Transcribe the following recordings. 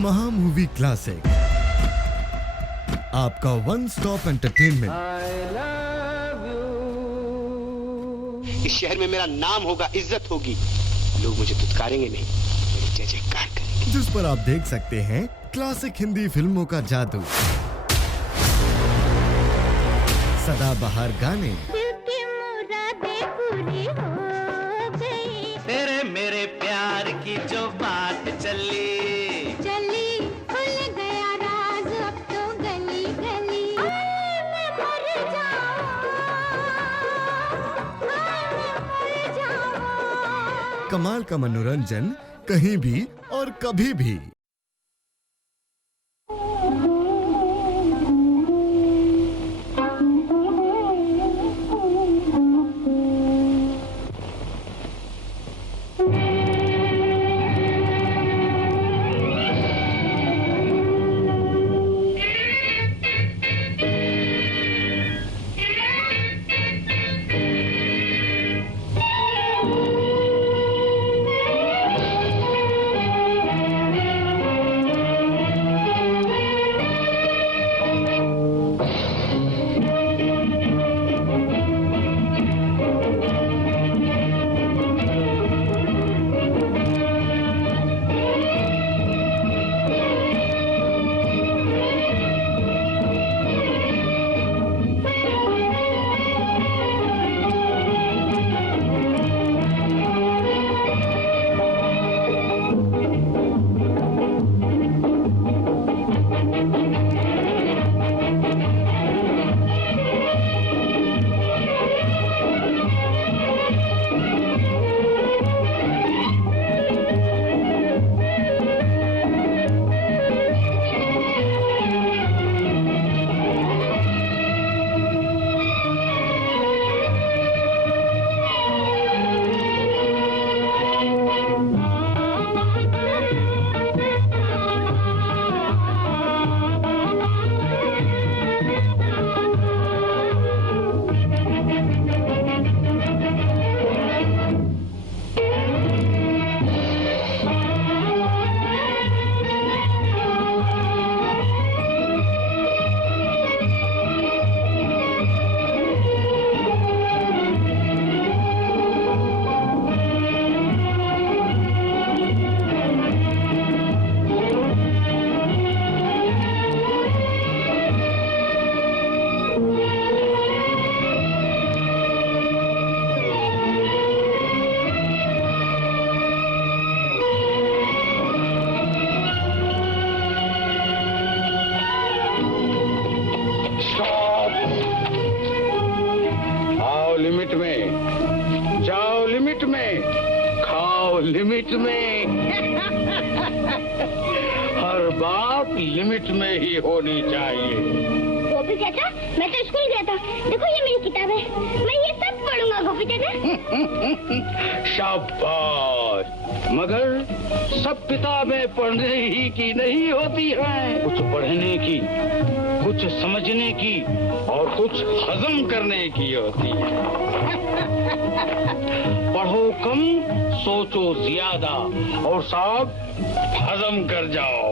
महा movie classic, आपका one stop entertainment. इस शहर में मेरा नाम होगा, इज्जत होगी, लोग मुझे दुत्कारेंगे नहीं, मेरी जय जयकार करेंगे। जिस पर आप देख सकते हैं क्लासिक हिंदी फिल्मों का जादू, सदाबहार गाने, तेरे मेरे प्यार की जो बात चली खुल गया राज, अब तो गली गली मैं मर जाऊं। कमाल का मनोरंजन कहीं भी और कभी भी। लिमिट में जाओ, लिमिट में खाओ, लिमिट में हर बात लिमिट में ही होनी चाहिए। गोपी चाचा, मैं तो स्कूल गया था, देखो ये मेरी किताब है, मैं ये सब पढ़ूंगा गोपी चाचा। शाबाश, मगर सब किताबें पढ़ने ही की नहीं होती हैं, कुछ पढ़ने की, कुछ समझने की और कुछ हजम करने की होती है। पढ़ो कम, सोचो ज्यादा और सब हजम कर जाओ।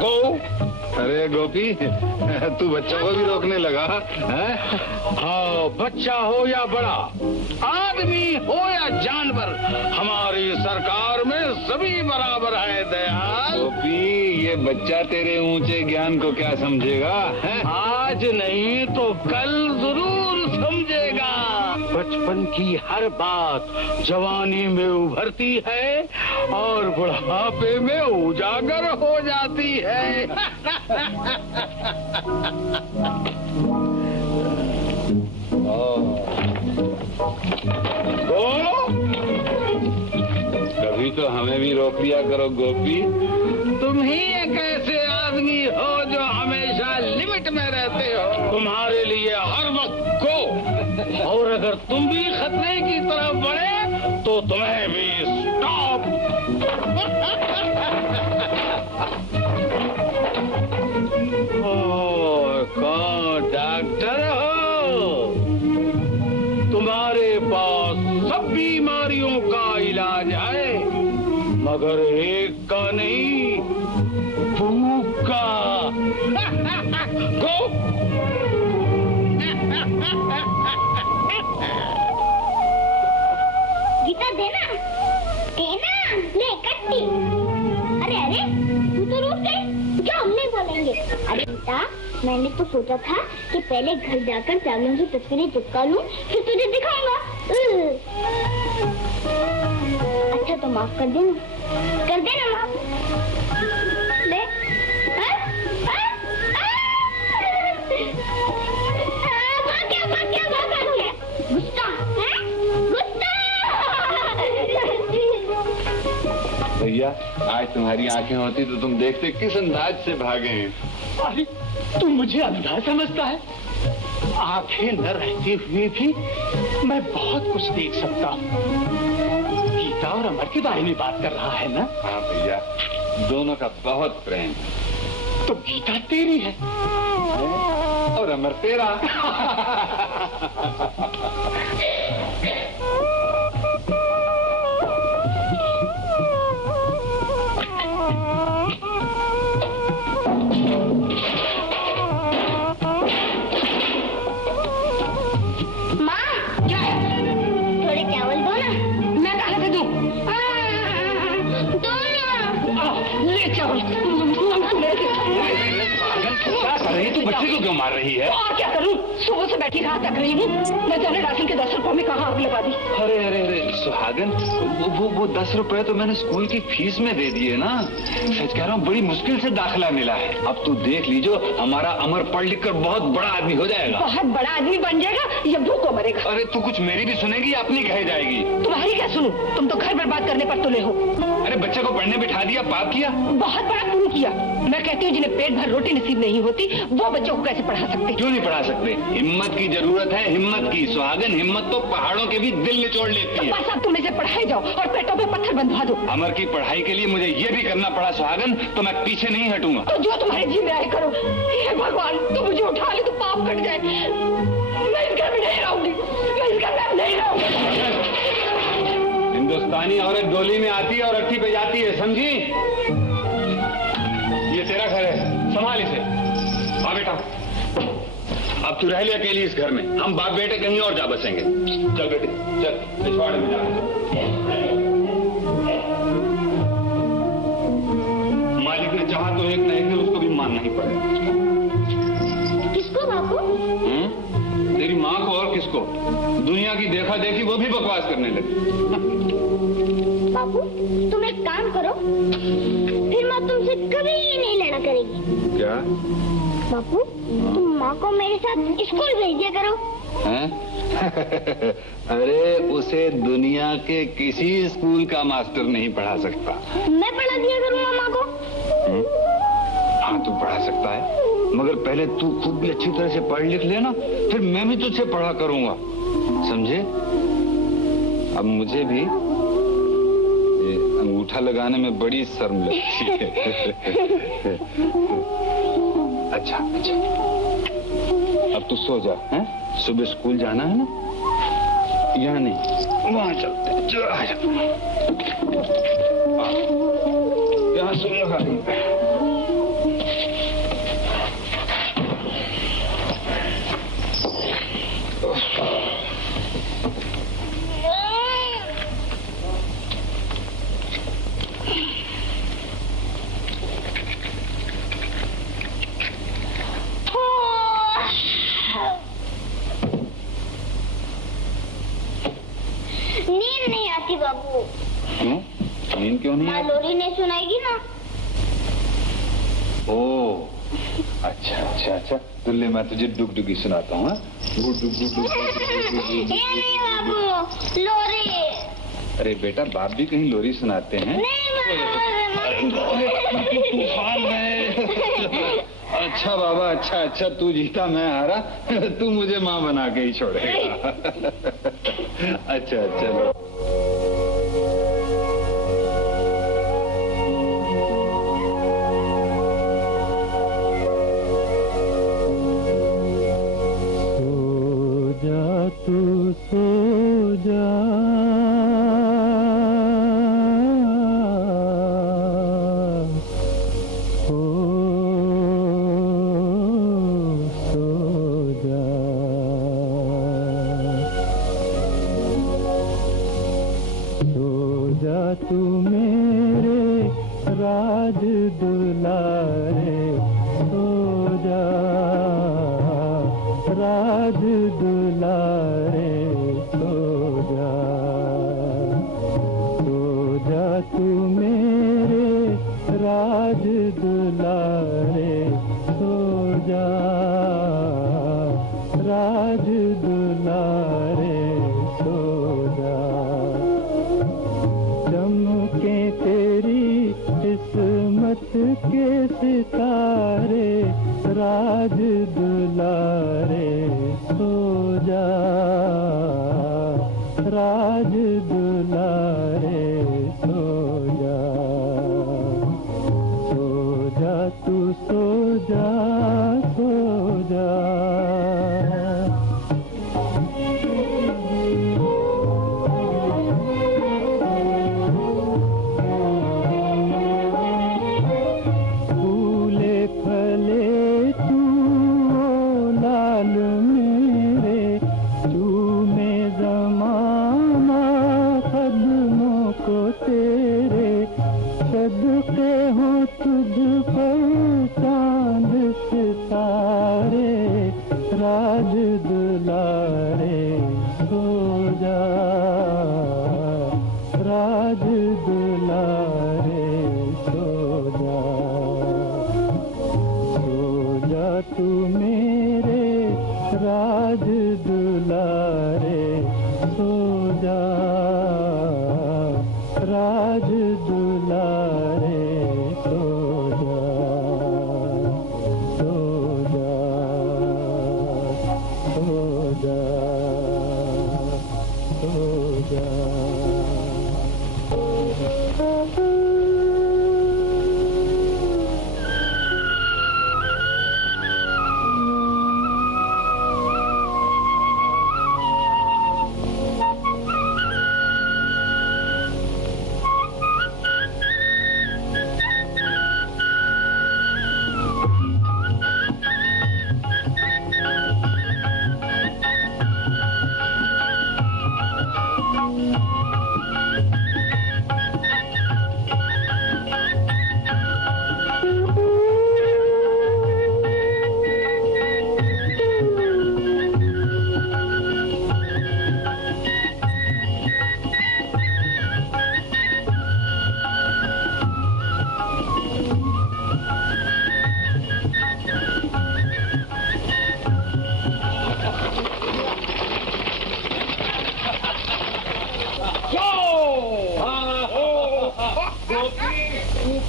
गो। अरे गोपी, तू बच्चों को भी रोकने लगा है? हाँ, बच्चा हो या बड़ा, आदमी हो या जानवर, हमारी सरकार में सभी बराबर है दयाल। गोपी, ये बच्चा तेरे ऊंचे ज्ञान को क्या समझेगा है? आज नहीं तो कल जरूर समझेगा। बचपन की हर बात जवानी में उभरती है और बुढ़ापे में उजागर हो जाती है। कभी तो हमें भी रोक दिया करो गोपी। तुम ही एक ऐसे आदमी हो जो हमेशा लिमिट में रहते हो। तुम्हारे लिए हर वक्त को, और अगर तुम भी खतरे की तरफ बढ़े तो तुम्हें भी स्टॉप। कौन डॉक्टर हो? तुम्हारे पास सब बीमारियों का इलाज है, मगर एक का नहीं, भूख का। गो। गीता देना, देना, ले कट्टी। अरे अरे, तू तो रुक गई, क्या हम नहीं बोलेंगे। अरे गीता, मैंने तो सोचा था कि पहले घर जाकर चावलों की तस्वीरें चिपका लूं, फिर तुझे दिखाऊंगा। अच्छा तो माफ कर देना माफ। ले। भाग्य। गुस्सा है? गुस्सा। भैया आज तुम्हारी आंखें होती तो तुम देखते किस अंदाज से भागे हैं। अरे तू मुझे अंधा समझता है? आंखें न रहते हुए भी मैं बहुत कुछ देख सकता हूँ। गीता और अमर के बारे में बात कर रहा है ना? हाँ भैया, दोनों का बहुत प्रेम। तो गीता तेरी है और अमर तेरा। तू बच्चे को क्यों मार रही है? और क्या करूं? सुबह से बैठी रात तक रही हूँ। न जाने राशन के 10 रुपए में कहाँ आग लगा दी। अरे अरे अरे सुहागन, वो 10 रुपए तो मैंने स्कूल की फीस में दे दिए ना। सच कह रहा हूँ, बड़ी मुश्किल से दाखिला मिला है। अब तू देख लीजिए, हमारा अमर पढ़ लिख कर बहुत बड़ा आदमी हो जाएगा। बहुत बड़ा आदमी बन जाएगा या भूखों मरेगा। अरे तू कुछ मेरी भी सुनेगी, अपनी कह जाएगी। तुम्हारी क्या सुनूं? तुम तो घर बर्बाद करने पर तुले हो। अरे बच्चे को पढ़ने बिठा दिया, पाप किया। बहुत बड़ा पुण्य किया। मैं कहती हूँ जिन्हें पेट भर रोटी नसीब नहीं होती, वो बच्चों को कैसे पढ़ा सकते? क्यों नहीं पढ़ा सकते? हिम्मत की जरूरत है, हिम्मत की। सुहागन, हिम्मत तो पहाड़ों के भी दिल निचोड़ लेती है। बस अब तुम इसे पढ़ाई जाओ और पेटों पे पत्थर बंधवा दो। अमर की पढ़ाई के लिए मुझे ये भी करना पड़ा सुहागन, तो मैं पीछे नहीं हटूंगा। तो जो तुम्हारे जी में आए करो। हे भगवान, तुम मुझे उठा ले तो पाप कट जाए। मैं इस घर में नहीं रहूंगी, मैं इस घर में नहीं रहूंगी। हिंदुस्तानी औरत डोली में आती है और अट्ठी पे जाती है, समझी? ये तेरा घर है, संभाल इसे। हाँ बेटा, अब तू रह ले अकेली इस घर में। हम बाप बेटे कहीं और जा बसेंगे। चल बेटे, चल पिछवाड़े में जा। मालिक ने चाहा तो एक न एक दिन उसको भी मानना ही पड़ेगा। किसको बापू? तेरी माँ को और किसको? दुनिया की देखा देखी वो भी बकवास करने लगी। बापू तुम एक काम करो, फिर माँ तुमसे कभी नहीं लड़ा करेगी। क्या? बापू तुम माँ को मेरे साथ स्कूल भेज दिया करो। हैं? अरे उसे दुनिया के किसी स्कूल का मास्टर नहीं पढ़ा सकता। मैं पढ़ा दिया करूँगा माँ को। हाँ तू पढ़ा सकता है, मगर पहले तू खुद भी अच्छी तरह से पढ़ लिख लेना, फिर मैं भी तुझसे पढ़ा करूंगा, समझे? अब मुझे भी ये अंगूठा लगाने में बड़ी शर्म लगती है। अच्छा अच्छा, अब तू सो जा, हैं? सुबह स्कूल जाना है ना? यहाँ नहीं, वहाँ चलते। चल आ जा। यहाँ सुन लगा। नींद नहीं आती बाबू। क्यों? नींद क्यों नहीं आती? लोरी ने सुनाएगी ना। ओ अच्छा अच्छा अच्छा, तो ले मैं तुझे डुगडुगी सुनाता हूँ। ये नहीं बाबू, लोरी। अरे बेटा, बाप भी कहीं लोरी सुनाते हैं। तूफान है। अच्छा बाबा, अच्छा अच्छा, तू जीता मैं हारा। तू मुझे माँ बना के ही छोड़ेगा। अच्छा चलो। तू सो जा, किस्मत के सितारे राज दुलारे सो जा, राज दुलारे सो जा, सो जा तू सो जा, सो जा। सदके हो तुझ पर चांद सितारे राज दुलारे सो जा, राज दुलारे सो जा, सो जा तू मेरे राज दुलारे सो जा, राज दुलारे सो जा, सो जा, सो जा, सो जा।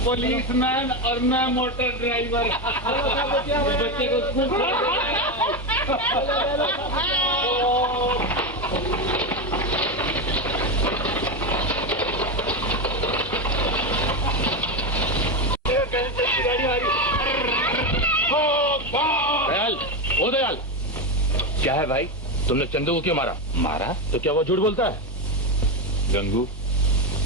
पुलिसमैन और मैं मोटर ड्राइवर। बच्चे को स्कूल दयाल, क्या है भाई? तुमने चंदू को क्यों मारा? मारा? तो क्या वो झूठ बोलता है? गंगू,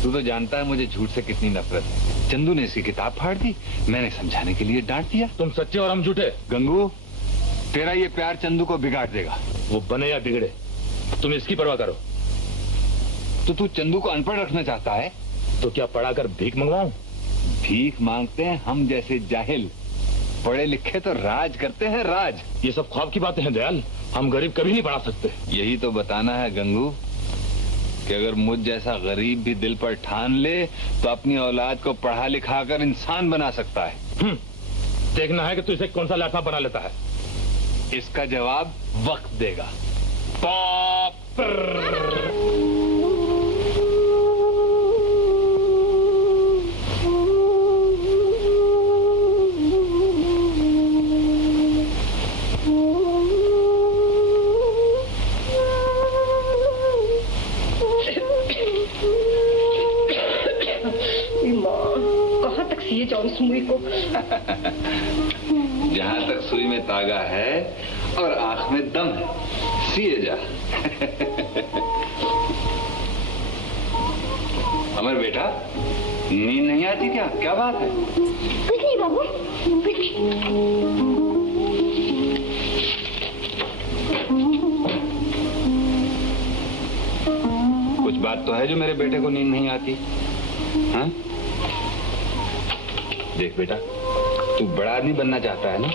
तू तो जानता है मुझे झूठ से कितनी नफरत है। चंदू ने इसकी किताब फाड़ दी, मैंने समझाने के लिए डांट दिया। तुम सच्चे और हम झूठे। गंगू, तेरा ये प्यार चंदू को बिगाड़ देगा। वो बने या बिगड़े, तुम इसकी परवाह करो। तो तू चंदू को अनपढ़ रखना चाहता है? तो क्या पढ़ाकर भीख मंगवाऊं? भीख मांगते हैं हम जैसे जाहिल, पढ़े लिखे तो राज करते हैं, राज। ये सब ख्वाब की बातें हैं दयाल, हम गरीब कभी नहीं पढ़ा सकते। यही तो बताना है गंगू कि अगर मुझ जैसा गरीब भी दिल पर ठान ले तो अपनी औलाद को पढ़ा लिखा कर इंसान बना सकता है। देखना है कि तू इसे कौन सा लाठा बना लेता है। इसका जवाब वक्त देगा। ये जाओ सुई को। जहाँ तक सुई में तागा है और आंख में दम है, सिए जा। अमर बेटा, नींद नहीं आती क्या? क्या बात है? कुछ नहीं बाबू, कुछ नहीं। कुछ बात तो है जो मेरे बेटे को नींद नहीं आती। हाँ? देख बेटा, तू बड़ा आदमी बनना चाहता है ना?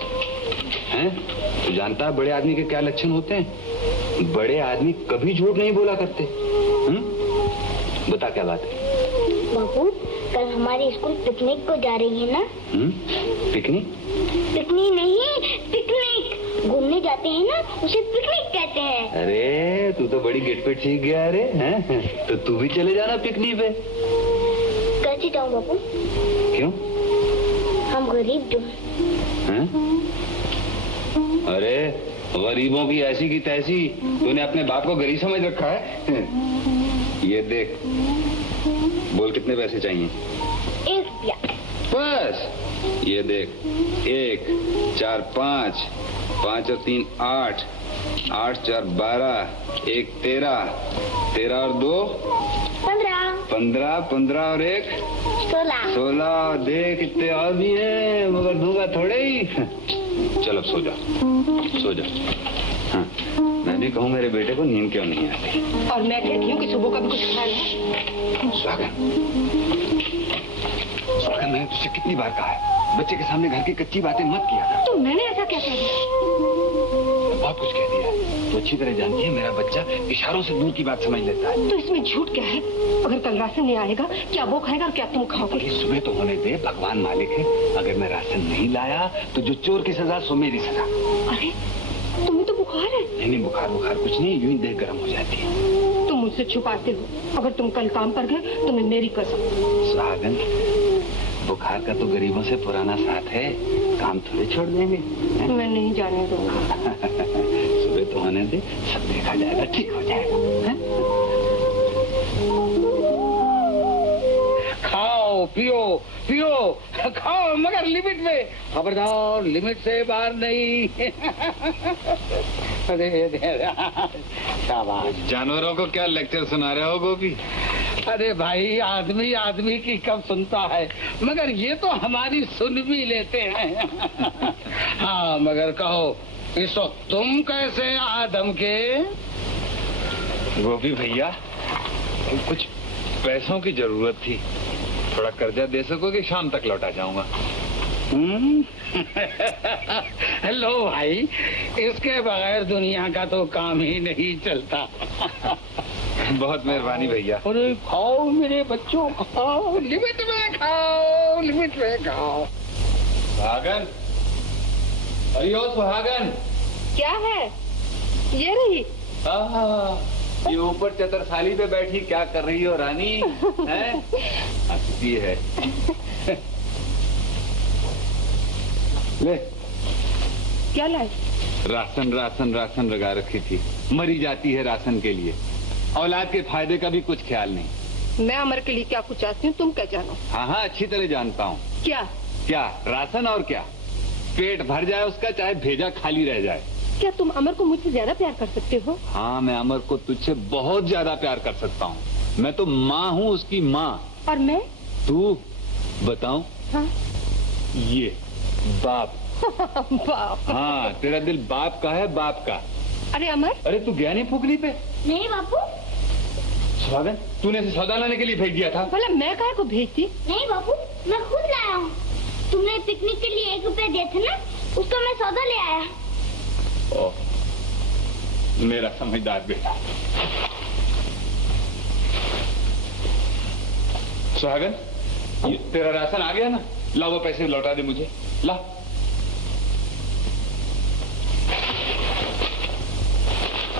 हैं? तू जानता है बड़े आदमी के क्या लक्षण होते हैं? बड़े आदमी कभी झूठ नहीं बोला करते। बता क्या बात है? बाबू, कल हमारे स्कूल पिकनिक को जा रही है ना? पिकनिक? पिकनिक नहीं, पिकनिक। घूमने जाते हैं ना, उसे पिकनिक कहते हैं। अरे तू तो बड़ी गिटपिट सीख गया। अरे हैं? तो तू भी चले जाना पिकनिक पे। कैसे जाऊँ बाबू? क्यों? गरीब जो हैं? अरे गरीबों की ऐसी की तैसी, तूने अपने बाप को गरीब समझ रखा है? ये देख, बोल कितने पैसे चाहिए? 1 रुपया। बस ये देख, 1 4 5, 5 और 3 8, 8 4 12, 1 13, 13 और 2 15, 15, 15 और 1 16। देख इतने और भी है, मगर दूंगा थोड़े ही। चल अब सो जा, सो जा। हाँ, मैं भी कहूँ मेरे बेटे को नींद क्यों नहीं आती। और मैं कहती हूँ कि सुबह का भी कुछ ख्याल है। स्वागत, स्वागत, मैंने तुझसे कितनी बार कहा है, बच्चे के सामने घर की कच्ची बातें मत किया कर। तो मैंने ऐसा क्या कह दिया? बहुत कुछ कह दिया है। तो अच्छी तरह जानती है मेरा बच्चा इशारों से दूर की बात समझ लेता है। तो इसमें झूठ क्या है? अगर कल राशन नहीं आएगा, क्या वो खाएगा और क्या तुम खाओगे? अरे सुबह तो होने दे, भगवान मालिक है। अगर मैं राशन नहीं लाया तो जो चोर की सजा सो मेरी सजा। अरे तुम्हें तो बुखार है। नहीं, बुखार बुखार कुछ नहीं, यूं ही देह गर्म हो जाती है। तुम मुझसे छुपाते हो। अगर तुम कल काम पर गए तो मैं मेरी कसम। सुहागन, बुखार का तो गरीबों से पुराना साथ है, काम थोड़े छोड़ देंगे। मैं नहीं जाने दूंगा। सुबह तो होने दे, सब देखा जाएगा, ठीक हो जाएगा। है? खाओ पियो पियो, खाओ मगर लिमिट में, खबरदार लिमिट से बाहर नहीं। शाबाश। जानवरों को क्या लेक्चर सुना रहे हो गोपी? अरे भाई, आदमी आदमी की कब सुनता है, मगर ये तो हमारी सुन भी लेते हैं। हाँ, मगर कहो इस वक्त तुम कैसे आदम के? गोपी भैया, कुछ पैसों की जरूरत थी, थोड़ा कर्जा दे सकोगे? शाम तक लौटा जाऊंगा। लो भाई, इसके बगैर दुनिया का तो काम ही नहीं चलता। बहुत मेहरबानी भैया। अरे खाओ मेरे बच्चों, खाओ, लिमिट में खाओ, लिमिट में खाओ। सुहागन, अरे ओ सुहागन। क्या है? ये रही। ये ऊपर चतरसाली पे बैठी क्या कर रही हो रानी? हैं? हंसती है। ले, क्या लाए? राशन राशन राशन लगा रखी थी, मरी जाती है राशन के लिए, औलाद के फायदे का भी कुछ ख्याल नहीं। मैं अमर के लिए क्या कुछ चाहती हूँ तुम क्या जानो? हाँ हाँ, अच्छी तरह जानता हूँ। क्या? क्या राशन और क्या? पेट भर जाए उसका, चाहे भेजा खाली रह जाए। क्या तुम अमर को मुझसे ज्यादा प्यार कर सकते हो? हाँ, मैं अमर को तुझसे बहुत ज्यादा प्यार कर सकता हूँ। मैं तो माँ हूँ, उसकी माँ। और मैं? तू बताऊं? हाँ? ये बाप। बाप। हाँ, तेरा दिल बाप का है, बाप का। अरे अमर, अरे तू गया नहीं फूकनी पे? नहीं बापू, स्वागत, तूने इसे सौदा लाने के लिए भेज दिया था? भला मैं काहे को भेजती? नहीं बापू, मैं खुद लाया हूँ। तुमने पिकनिक के लिए 1 रुपया दिए थे ना, उसका मैं सौदा ले आया। ओह, मेरा समझदार बेटा। सुहागन, ये तेरा राशन आ गया ना? ला वो पैसे लौटा दे मुझे, ला।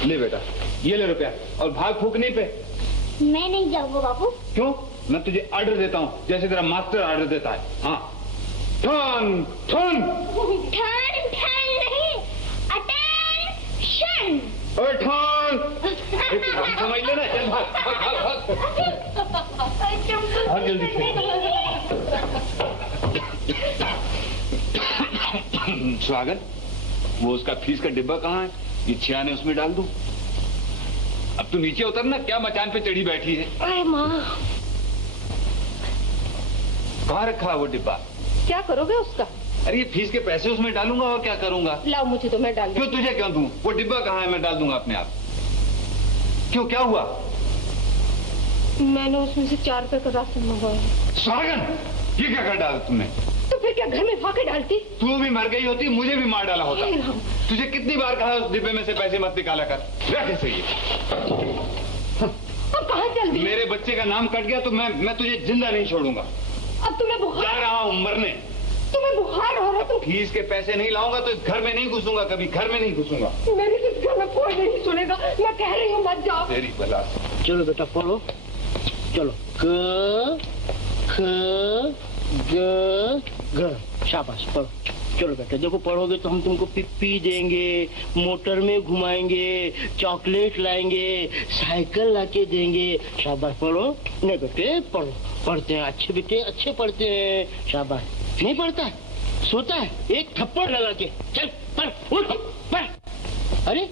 ले बेटा, ये ले रुपया, और भाग फूकने पे। मैं नहीं जाऊंगा बापू। क्यों? मैं तुझे ऑर्डर देता हूँ, जैसे तेरा मास्टर ऑर्डर देता है। हाँ, ठन ठन। ठन ठन नहीं, अटेंशन। ओए ठन, समझ लेना। चल भाग भाग भाग भाग जल्दी से। स्वागत, वो उसका फीस का डिब्बा कहाँ है? ये छियाने उसमें डाल दूं। अब तू नीचे उतर ना, क्या मचान पे चढ़ी बैठी है? अरे माँ, कहाँ रखा है वो डिब्बा? क्या करोगे उसका? अरे ये फीस के पैसे उसमें डालूंगा, और क्या करूंगा? लाओ मुझे तो मैं डाल क्यों? दूँ। तुझे क्यों दूं? वो डिब्बा कहाँ है? मैं डाल दूंगा अपने आप। क्यों, क्या हुआ? मैंने उसमें से 4 रुपए का राशन मंगवाया। स्वागन, ये क्या कर डाला तुमने? तो फिर क्या घर में फाके डालती? तू भी मर गई होती, मुझे भी मार डाला होता। हे राम। तुझे कितनी बार कहा उस डिब्बे में से पैसे मत निकाला कर। रख इसे ये। अब कहाँ चल दी? मेरे बच्चे का नाम कट गया तो मैं तुझे जिंदा नहीं छोड़ूंगा। अब तुम्हें जा बुखार, रहा हूँ मरने। तुम्हें बुखार हो रहा। तुम फीस के पैसे नहीं लाऊंगा तो इस घर में नहीं घुसूंगा, कभी घर में नहीं घुसूंगा। मेरे इस घर में कोई नहीं सुनेगा। मैं कह रही हूँ मत जाओ। तेरी बला। चलो बेटा पढ़ो, चलो। क ख ग घ शाबाश पढ़ो। चलो बेटा देखो पढ़ोगे तो हम तुमको पिप्पी देंगे, मोटर में घुमाएंगे, चॉकलेट लाएंगे, साइकिल लाके देंगे। शाबाश पढ़ो। नहीं बेटे पढ़ो, पढ़ते हैं अच्छे बेटे, अच्छे पढ़ते हैं। शाबाश। नहीं पढ़ता है, सोता है, एक थप्पड़ लगा के। चल पढ़, उठ पढ़। अरे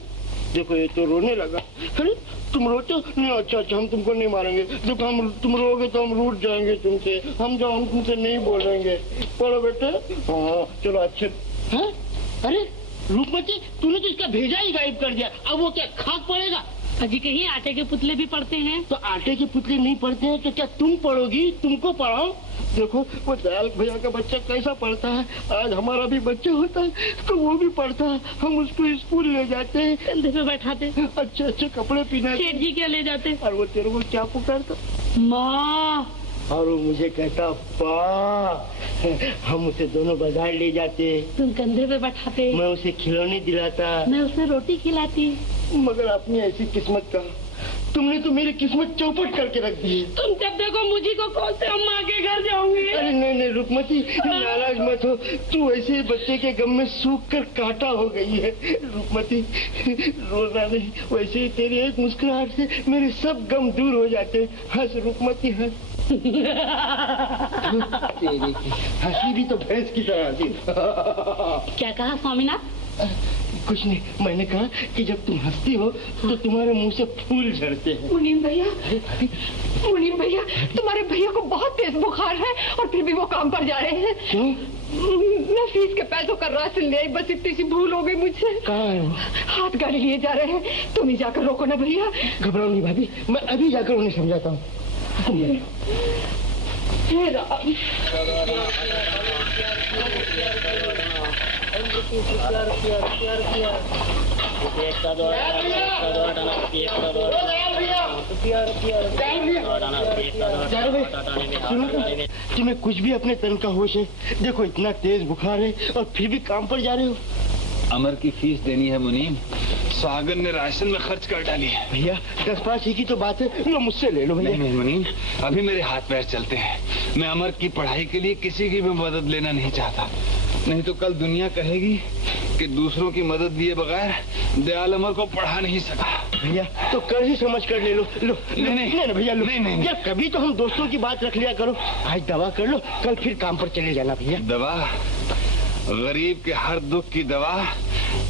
देखो ये तो रोने लगा। अरे तुम रोते हो? नहीं अच्छा अच्छा, हम तुमको नहीं मारेंगे। देखो हम तुम रोगे तो हम रूठ जाएंगे तुमसे। हम तुमसे नहीं बोलेंगे। पढ़ो बेटे। हाँ चलो अच्छे। हाँ? अरे रूपमती तूने तो इसका भेजा ही गायब कर दिया। अब वो क्या खाक पड़ेगा? अजी कहीं आटे के पुतले भी पढ़ते हैं। तो आटे के पुतले नहीं पढ़ते हैं तो क्या तुम पढ़ोगी? तुमको पढ़ाओ। देखो वो दयाल भैया का बच्चा कैसा पढ़ता है। आज हमारा भी बच्चा होता है तो वो भी पढ़ता है। हम उसको स्कूल ले जाते हैं, कंधे पे बैठाते, अच्छे अच्छे कपड़े पहनाते। सेठ जी क्या ले जाते और वो तेरे को क्या पुकारता? माँ। और वो मुझे कहता पा। हम उसे दोनों बाजार ले जाते। तुम कंधे पे बैठाते, मैं उसे खिलौने दिलाता, मैं उसे रोटी खिलाती। मगर अपनी ऐसी किस्मत का तुमने तो मेरी किस्मत चौपट करके रख दी। तुम जब देखो मुझी को खोजते हम माँ के घर जाऊंगी। अरे नहीं नहीं रुकमती नाराज मत हो। तू ऐसे ही बच्चे के गम में सूख कर कांटा हो गई है। रुकमती रोना नहीं, वैसे ही तेरी एक मुस्कुराहट से मेरे सब गम दूर हो जाते। हंस रुकमती हंस। तेरी की हंसी भी तो भैंस की तरह थी। क्या कहा स्वामीनाथ? कुछ नहीं, मैंने कहा कि जब तुम हंसती हो तो तुम्हारे मुंह से फूल झड़ते हैं। मुनीम भैया तुम्हारे भैया को बहुत तेज बुखार है और फिर भी वो काम पर जा रहे हैं। क्यों? मैं फीस के पैसों का राशन ले आई, बस इतनी सी भूल हो गई मुझसे। कहाँ है वो? हाथ गाड़ी लिए जा रहे हैं। तुम ही जाकर रोको ना भैया। घबराओ नहीं भाभी, मैं अभी जाकर उन्हें समझाता हूँ। हे राम। तुम्हें कुछ भी अपने तन का होश है? देखो इतना तेज बुखार है और फिर भी काम पर जा रहे हो। अमर की फीस देनी है मुनीम, सागर ने राशन में खर्च कर डाली है। भैया 10-5 ही की तो बात है, लो मुझसे ले लो भैया। नहीं मुनीम, अभी मेरे हाथ पैर चलते हैं। मैं अमर की पढ़ाई के लिए किसी की भी मदद लेना नहीं चाहता, नहीं तो कल दुनिया कहेगी कि दूसरों की मदद दिए बगैर दयाल अमर को पढ़ा नहीं सका। भैया तो कर ही समझ कर ले लो। लो नहीं भैया लो। नहीं यार कभी तो हम दोस्तों की बात रख लिया करो। आज दवा कर लो, कल फिर काम पर चले जाना भैया। दवा? गरीब के हर दुख की दवा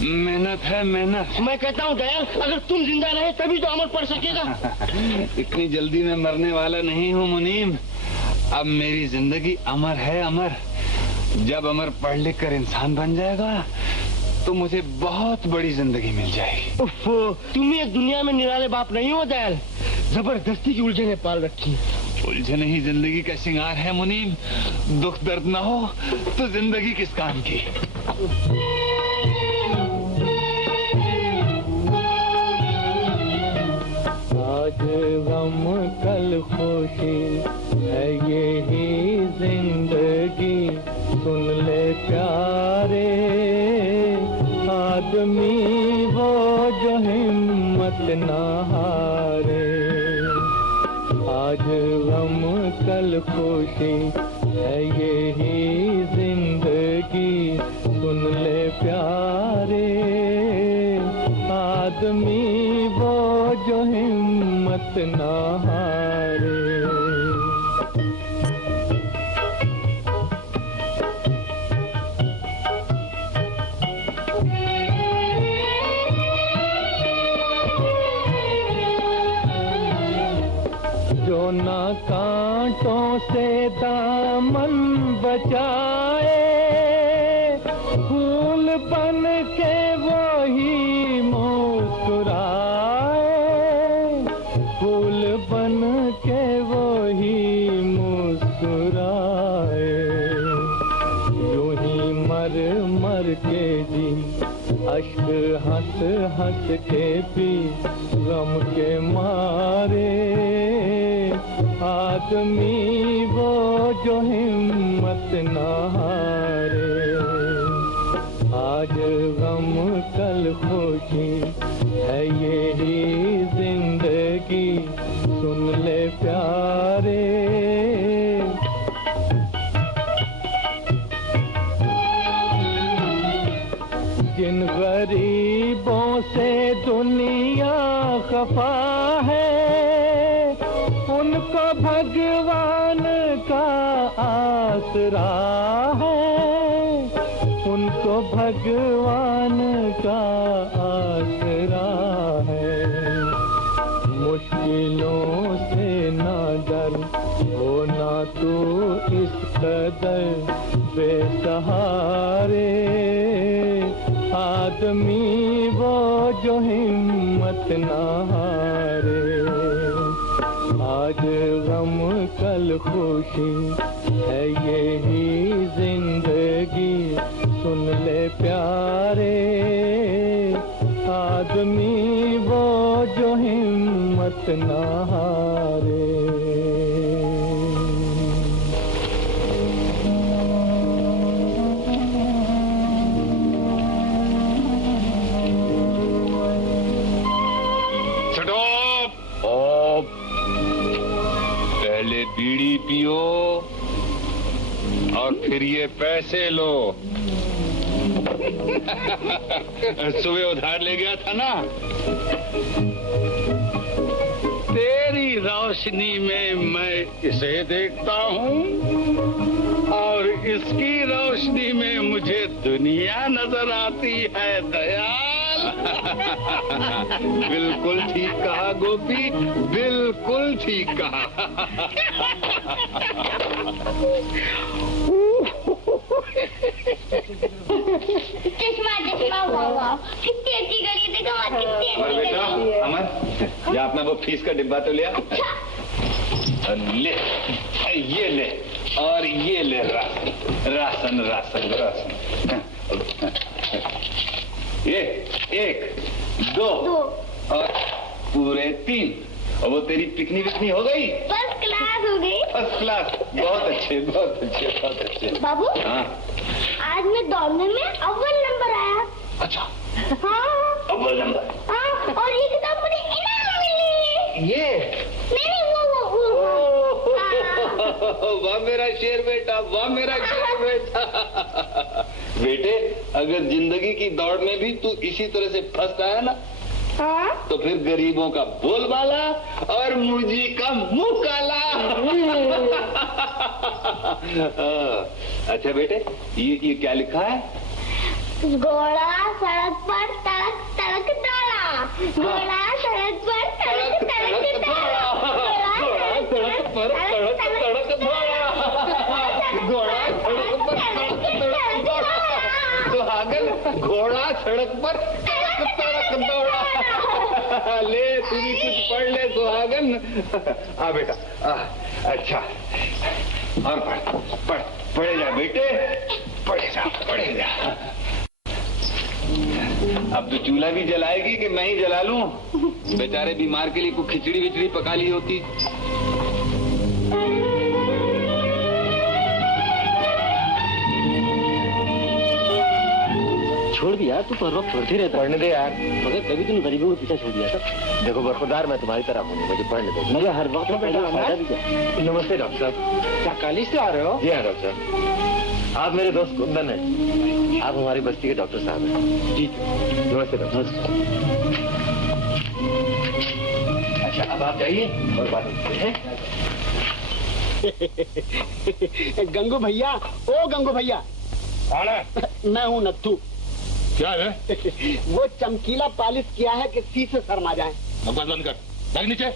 मेहनत है, मेहनत। मैं कहता हूँ दयाल, अगर तुम जिंदा रहे तभी तो अमर पढ़ सकेगा। इतनी जल्दी मैं मरने वाला नहीं हूँ मुनीम। अब मेरी जिंदगी अमर है, अमर। जब अमर पढ़ लिख कर इंसान बन जाएगा तो मुझे बहुत बड़ी जिंदगी मिल जाएगी। उफ, तुम एक दुनिया में निराले बाप नहीं हो दयाल, जबरदस्ती की उलझने पाल रखी। उलझन ही जिंदगी का श्रृंगार है मुनीम। दुख दर्द ना हो तो जिंदगी किस काम की। आज गम कल खुशी है यही जिंदगी, सुन ले प्यारे आदमी वो जो हिम्मत ना हारे। आज गम कल खुशी है यही जिंदगी, सुन ले प्यारे आदमी वो जो हिम्मत ना हारे। जो ना कांटों से दामन बचाए, फूल बन के वही मुस्कुराए, फूल बन के वही मुस्कुराए। यूं ही मर मर के जी, अश्क हंस हंस के पी, गम के मारे आदमी वो जो हिम्मत ना हारे। आज गम कल खुशी है यही जिंदगी, सुन ले प्यारे जिन गरीबों से दुनिया खफा है, उनको भगवान का आसरा है, उनको भगवान का आसरा है। मुश्किलों से ना डर, होना तू इस कदर बेसहारे, आदमी वो जो हिम्मत ना हारे। आज गम कल खुशी है यही जिंदगी, सुन ले प्यारे, आदमी वो जो हिम्मत ना हारे। पहले बीड़ी पियो और फिर ये पैसे लो। सुबह उधार ले गया था ना। तेरी रोशनी में मैं इसे देखता हूँ और इसकी रोशनी में मुझे दुनिया नजर आती है दयाल। बिल्कुल ठीक कहा गोपी, बिल्कुल ठीक कहा। चश्मा चश्मा वाह वाह, कितनी अच्छी घड़ी देखो, कितनी अमर अच्छी बेटा, घड़ी। अमर जा अपना वो फीस का डिब्बा तो लिया। ले, ये ले और ये ले राशन राशन राशन। ये 1 2 और पूरे 3। और वो तेरी पिकनी विकनी हो गई? फर्स्ट क्लास हो गई। फर्स्ट क्लास, बहुत अच्छे बहुत अच्छे बहुत अच्छे। बाबू, हाँ आज मैं दौड़ने में अव्वल नंबर आया। अच्छा, हाँ अव्वल नंबर। हाँ, और एक किताब मुझे इनाम मिली। ये नहीं वो हाँ। वाह मेरा शेर बेटा, वाह मेरा शेर बेटा। बेटे, अगर जिंदगी की दौड़ में भी तू इसी तरह से फंस आया ना, हाँ? तो फिर गरीबों का बोलबाला और मुझी का मुंह काला। अच्छा बेटे, ये क्या लिखा है? घोड़ा सड़क पर तड़क तड़क दौड़ा, घोड़ा सड़क पर तड़क तड़क दौड़ा, घोड़ा सड़क पर तड़क तड़क दौड़ा, घोड़ा सड़क पर तड़क तड़क दौड़ा। सुहागन, घोड़ा सड़क पर तड़क तड़क दौड़ा। ले, तू भी कुछ पढ़ ले सुहागन। आ बेटा, अच्छा, और पढ़े जा बेटे, पढ़े जा। अब तो चूल्हा भी जलाएगी कि मैं ही जला लूं? बेचारे बीमार के लिए कुछ खिचड़ी विचड़ी पका ली होती। छोड़ दिया, तू पर वक्त पढ़ते रहता। पढ़ने दे यार। मगर कभी तुम गरीबों को पीछा छोड़ दिया था। देखो बरखुदार, मैं तुम्हारी तरह हूँ, मुझे पढ़ने दो। मगर हर वक्त फायदा भी क्या? नमस्ते डॉक्टर साहब। क्या कॉलेज से आ रहे हो? जी हाँ डॉक्टर साहब, आप मेरे दोस्त कुंदन हैं। आप हमारी बस्ती के डॉक्टर साहब हैं। जी नमस्ते डॉक्टर। अच्छा, अब आप जाइए और बात करते हैं। गंगू भैया, ओ गंगू भैया। कौन है? मैं हूँ नत्थू। क्या है? वो चमकीला पॉलिश किया है कि सी से शर्मा जाए। बकवास बंद कर, बैग नीचे।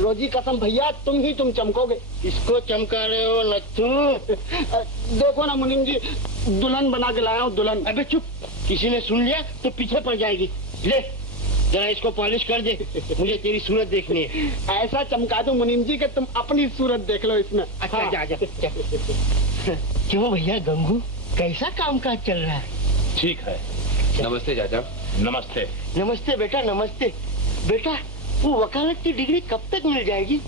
रोजी कसम भैया, तुम चमकोगे। किसको चमका रहे हो नत्थू? देखो ना मुनीम जी, दुल्हन बना के लाया हूँ, दुल्हन। अबे चुप, किसी ने सुन लिया तो पीछे पड़ जाएगी। ले जरा इसको पॉलिश कर दे, मुझे तेरी सूरत देखनी है। ऐसा चमका दूं मुनीम जी कि तुम अपनी सूरत देख लो इसमें। अच्छा हाँ। जा। क्यों भैया गंगू, कैसा कामकाज चल रहा है? ठीक है। नमस्ते चाचा। नमस्ते। नमस्ते बेटा, नमस्ते। बेटा, वो वकालत की डिग्री कब तक मिल जाएगी?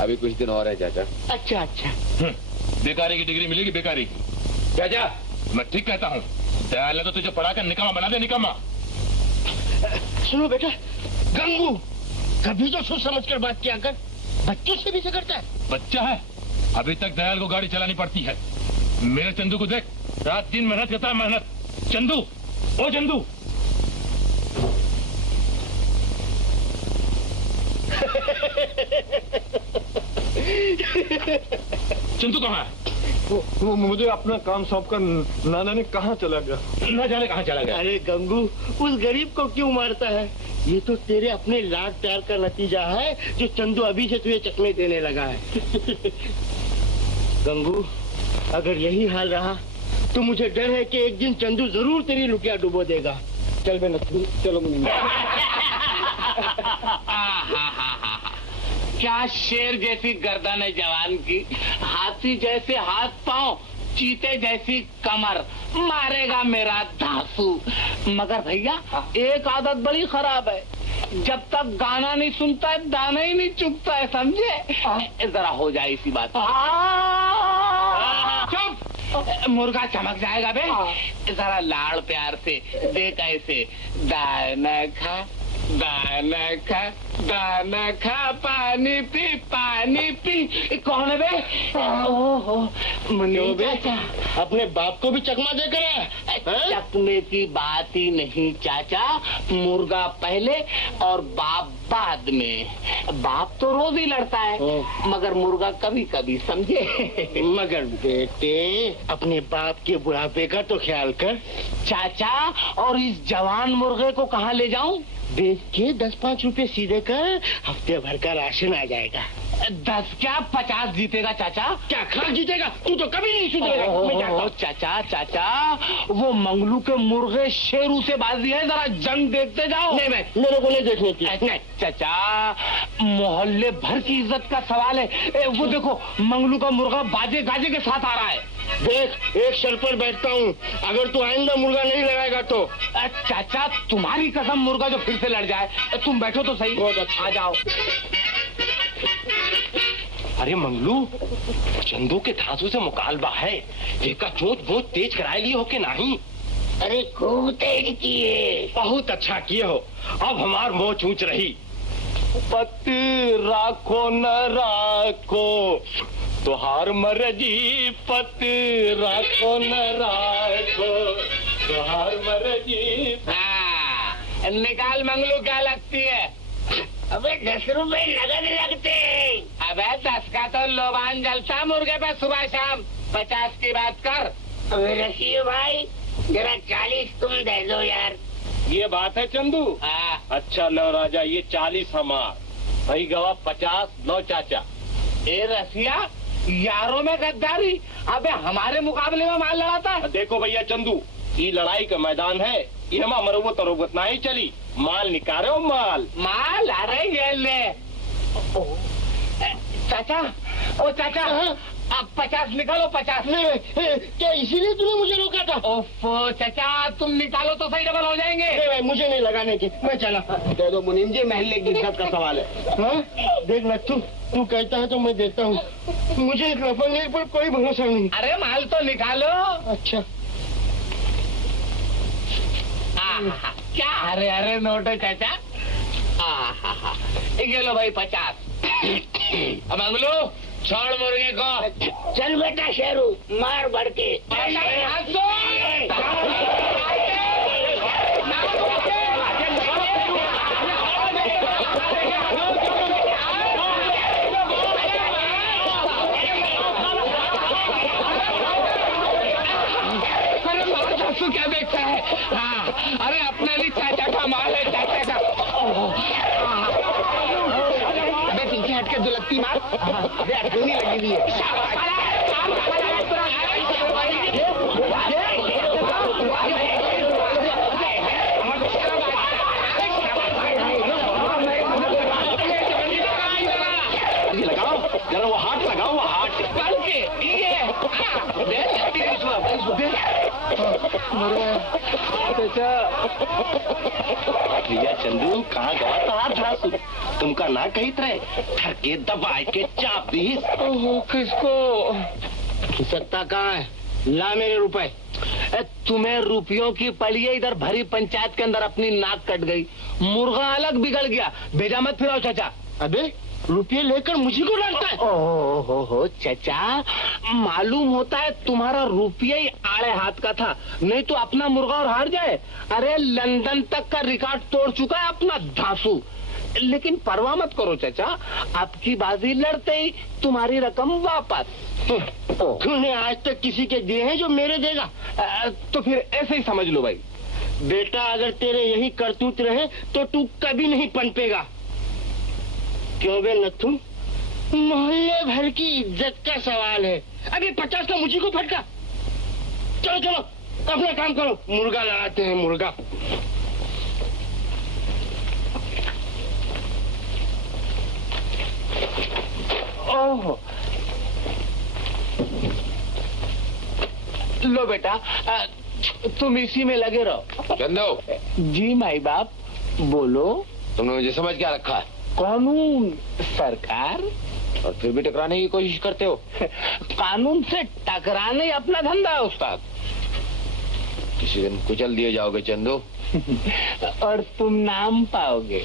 अभी कुछ दिन और है चाचा। अच्छा अच्छा। बेकारी की डिग्री मिलेगी, बेकारी की। चाचा, मैं ठीक कहता हूँ, दयाल ने तो तुझे पढ़ाकर निकम्मा बना दे, निकम्मा। सुनो बेटा, गंगू, कभी तो सोच समझ कर बात किया कर, बच्चों से भी से करता है। बच्चा है, अभी तक दयाल को गाड़ी चलानी पड़ती है। मेरे चंदू को देख, रात दिन मेहनत करता है, मेहनत। चंदू, ओ चंदू, चंदू कहाँ है? मुझे अपना काम सौंप कर नाना ने कहाँ चला गया? न जाने कहाँ चला गया। अरे गंगू, उस गरीब को क्यों मारता है? ये तो तेरे अपने लाड प्यार का नतीजा है जो चंदू अभी से तुझे चकमे देने लगा है। गंगू, अगर यही हाल रहा तो मुझे डर है कि एक दिन चंदू जरूर तेरी लुटिया डुबो देगा। चल बे नथु, चलो मुनि। क्या शेर जैसी गर्दन है जवान की, हाथी जैसे हाथ पांव, चीते जैसी कमर, मारेगा मेरा धांसू। मगर भैया एक आदत बड़ी खराब है, जब तक गाना नहीं सुनता है दाना ही नहीं चुगता है, समझे? जरा हो जाए इसी बात। चुप, मुर्गा चमक जाएगा बे। जरा लाड़ प्यार से देख ऐसे, दाना खा दाना खा दाना खा, पानी पी। कौन है बे? ओहो मुन्नी चाचा। अपने बाप को भी चकमा देकर आया? चकमे की बात ही नहीं चाचा, मुर्गा पहले और बाप बाद में। बाप तो रोज ही लड़ता है, मगर मुर्गा कभी कभी, समझे? मगर बेटे, अपने बाप के बुढ़ापे का तो ख्याल कर। चाचा, और इस जवान मुर्गे को कहाँ ले जाऊं? बेच के 10-5 रुपए सीधे कर, हफ्ते भर का राशन आ जाएगा। 10 क्या 50 जीतेगा चाचा? क्या खा जीतेगा? तू तो कभी नहीं सुधरेगा। मैं जाता हूं। चाचा, वो मंगलू के मुर्गे शेरू से बाजी है, जरा जंग देखते जाओ। नहीं, मैं मेरे को नहीं देखने की। नहीं चाचा, मोहल्ले भर की इज्जत का सवाल है। वो देखो, मंगलू का मुर्गा बाजे गाजे के साथ आ रहा है। देख, एक शर्त पर बैठता हूँ, अगर तू आइंदा मुर्गा नहीं लगाएगा तो। चाचा, तुम्हारी कसम, मुर्गा जो फिर से लड़ जाए। तुम बैठो तो सही। बहुत अच्छा। आ जाओ। अरे मंगलू, चंदू के धांसू से मुकालबा है, जेका चोंच बोझ तेज कराए लिए हो के नहीं? अरे खूब तेज किए। बहुत अच्छा किए हो, अब हमार मोह चूंच रही। पति राखो न राखो तुहार मर्जी, पति राखो न राखो तुहार मर्जी। निकाल मंगलू, क्या लगती है? अबे 10 रुपए नगद लगते। अबे 10 का तो लोबान जलता मुर्गे पे सुबह शाम। 50 की बात कर। अबे रखिए भाई, जरा 40 तुम दे दो यार। ये बात है चंदू? अच्छा लो राजा, ये 40 हमार, भाई गवा 50 लो चाचा। ए रसिया, यारों में गद्दारी। अबे हमारे मुकाबले में माल लड़ाता है। देखो भैया चंदू, ये लड़ाई का मैदान है, ये हम मरवत तरोगत ना ही चली। माल निकालो माल। अरे ये ले चाचा, ओ चाचा, अब 50 निकालो। 50 क्या इसीलिए तूने मुझे रोका था? ओफो चाचा, तुम निकालो तो सही, डबल हो जाएंगे। नहीं भाई, मुझे नहीं लगाने की, मैं चला। दे दो मुनीम जी, महल्ले की इज्जत का सवाल है। हाँ? देख नथु, तू कहता है तो मैं देता हूँ, मुझे इस लफंगे पर कोई भरोसा नहीं। अरे माल तो निकालो। अच्छा, क्या अरे नोट है चाचा। ये लो भाई 50। अब मंगलू, छोड़ मुर्गे को। चल बेटा शेरू, मार बढ़ के। क्या देखता है? हाँ, अरे अपने लिए चाचा का माल है, चाचा का। अबे पीछे हट के दुलत्ती मार। अबे अटकनी लगी हुई है। लगाओ जरा, वो हाथ लगाओ, वो हाथ पल के ये भैया चंदू, कहाँ गवा तार धांसू? तुमका ना कही तरह ठरके दबाए के चाप दी। किसको सकता कहाँ है? ला मेरे रुपए। तुम्हें रुपयों की पड़ी है, इधर भरी पंचायत के अंदर अपनी नाक कट गई, मुर्गा अलग बिगड़ गया। भेजा मत फिराओ चाचा। अबे रुपये लेकर मुझे को डांटता है? हो चचा, मालूम होता है तुम्हारा रुपया ही आड़े हाथ का था, नहीं तो अपना मुर्गा और हार जाए। अरे लंदन तक का रिकॉर्ड तोड़ चुका है अपना धांसू। लेकिन परवाह मत करो चचा, आपकी बाजी लड़ते ही तुम्हारी रकम वापस। तूने आज तक किसी के दिए हैं जो मेरे देगा? तो फिर ऐसे ही समझ लो भाई। बेटा अगर तेरे यही करतूत रहे तो तू कभी नहीं पनपेगा। क्यों बे नथु? मोहल्ले भर की इज्जत का सवाल है। अभी 50 का मुझी को फटका। चलो चलो अपना काम करो, मुर्गा लड़ाते हैं मुर्गा। ओह लो बेटा, तुम इसी में लगे रहो। चंदो, जी माई बाप, बोलो। तुमने मुझे समझ क्या रखा है? कानून सरकार। और फिर भी टकराने की कोशिश करते हो। कानून से टकराने अपना धंधा है उस्ताद। किसी दिन कुचल दिए जाओगे चंदू। और तुम नाम पाओगे।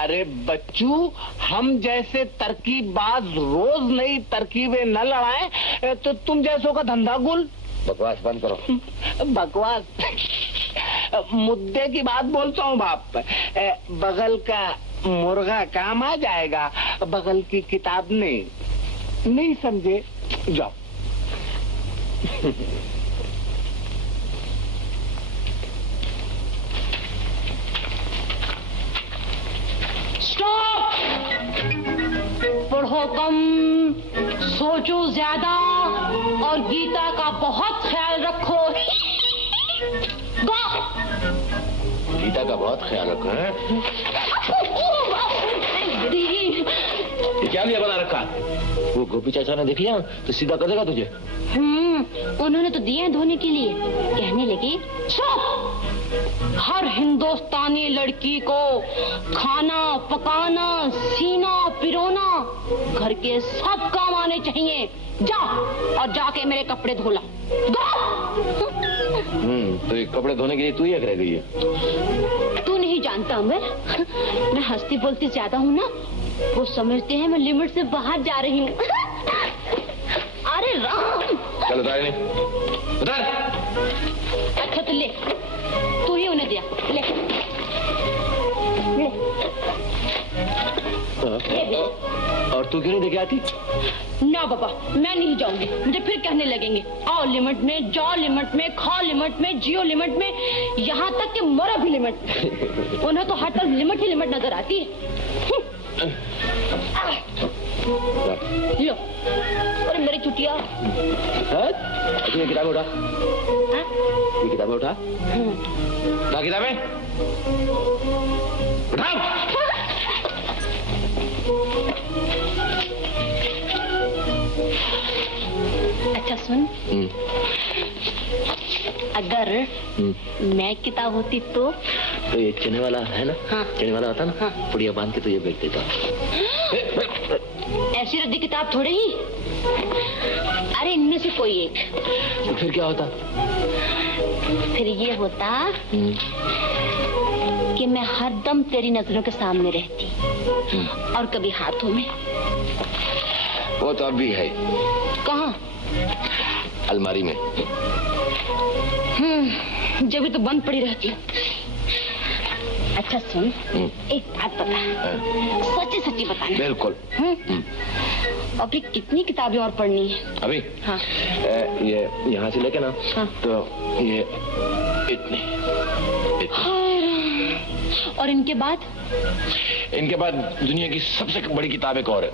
अरे बच्चू, हम जैसे तरकीबबाज रोज नई तरकीबें न लड़ाएं तो तुम जैसों का धंधा गुल। बकवास बंद करो। बकवास मुद्दे की बात बोलता हूँ बाप। बगल का मुर्गा काम आ जाएगा, बगल की किताब नहीं समझे? जाओ। स्टॉप! पढ़ो कम, सोचो ज्यादा और गीता का बहुत ख्याल रखो। गीता का बहुत ख्याल रखो। ये क्या लिया बना रखा? वो गोपी चाचा ने देख लिया तो सीधा कर देगा तुझे। उन्होंने तो दिए धोने के लिए। कहने लगी हर हिंदुस्तानी लड़की को खाना पकाना, सीना पिरोना, घर के सब काम आने चाहिए। जा और जाके मेरे कपड़े धो ला। तो ये कपड़े धोने के लिए तू ही रह गई है। तू नहीं जानता अमर, मैं हंसती बोलती ज्यादा हूँ ना, वो समझते हैं मैं लिमिट से बाहर जा रही हूँ। अरे राम, चल उतार उतार। अच्छा तो ले, तू ही उन्हें दिया। ले और तू क्यों नहीं देके आती? ना बाबा, मैं नहीं जाऊंगी। मुझे फिर कहने लगेंगे आओ लिमिट में, जाओ लिमिट में, खाओ लिमिट में, जियो लिमिट में, यहाँ तक कि मरो भी लिमिट में। उन्हें तो हर तरफ लिमिट ही लिमिट नजर आती है। लो, अरे मेरी चुटिया। ये किताबें उठा। ये किताबें उठा। किताबें उठाओ। अच्छा सुन, अगर मैं किताब होती तो ये चने वाला है ना? हाँ। चने वाला आता ना? हाँ। पुड़िया बांध के तुझे बेच देता। ऐसी रद्दी किताब थोड़े ही। अरे इनमें से कोई एक। तो फिर क्या होता? फिर ये होता कि मैं हरदम तेरी नजरों के सामने रहती और कभी हाथों में। वो तो अब भी है। कहाँ? अलमारी में। जब भी तो बंद पड़ी रहती है। अच्छा सुन, एक बात बता, सच्ची सच्ची बता। बिल्कुल। अभी कितनी किताबें और पढ़नी है? अभी? हाँ। ये यहाँ से लेके ना। हाँ। तो ये इतनी। और इनके बाद? इनके बाद दुनिया की सबसे बड़ी किताब एक और है।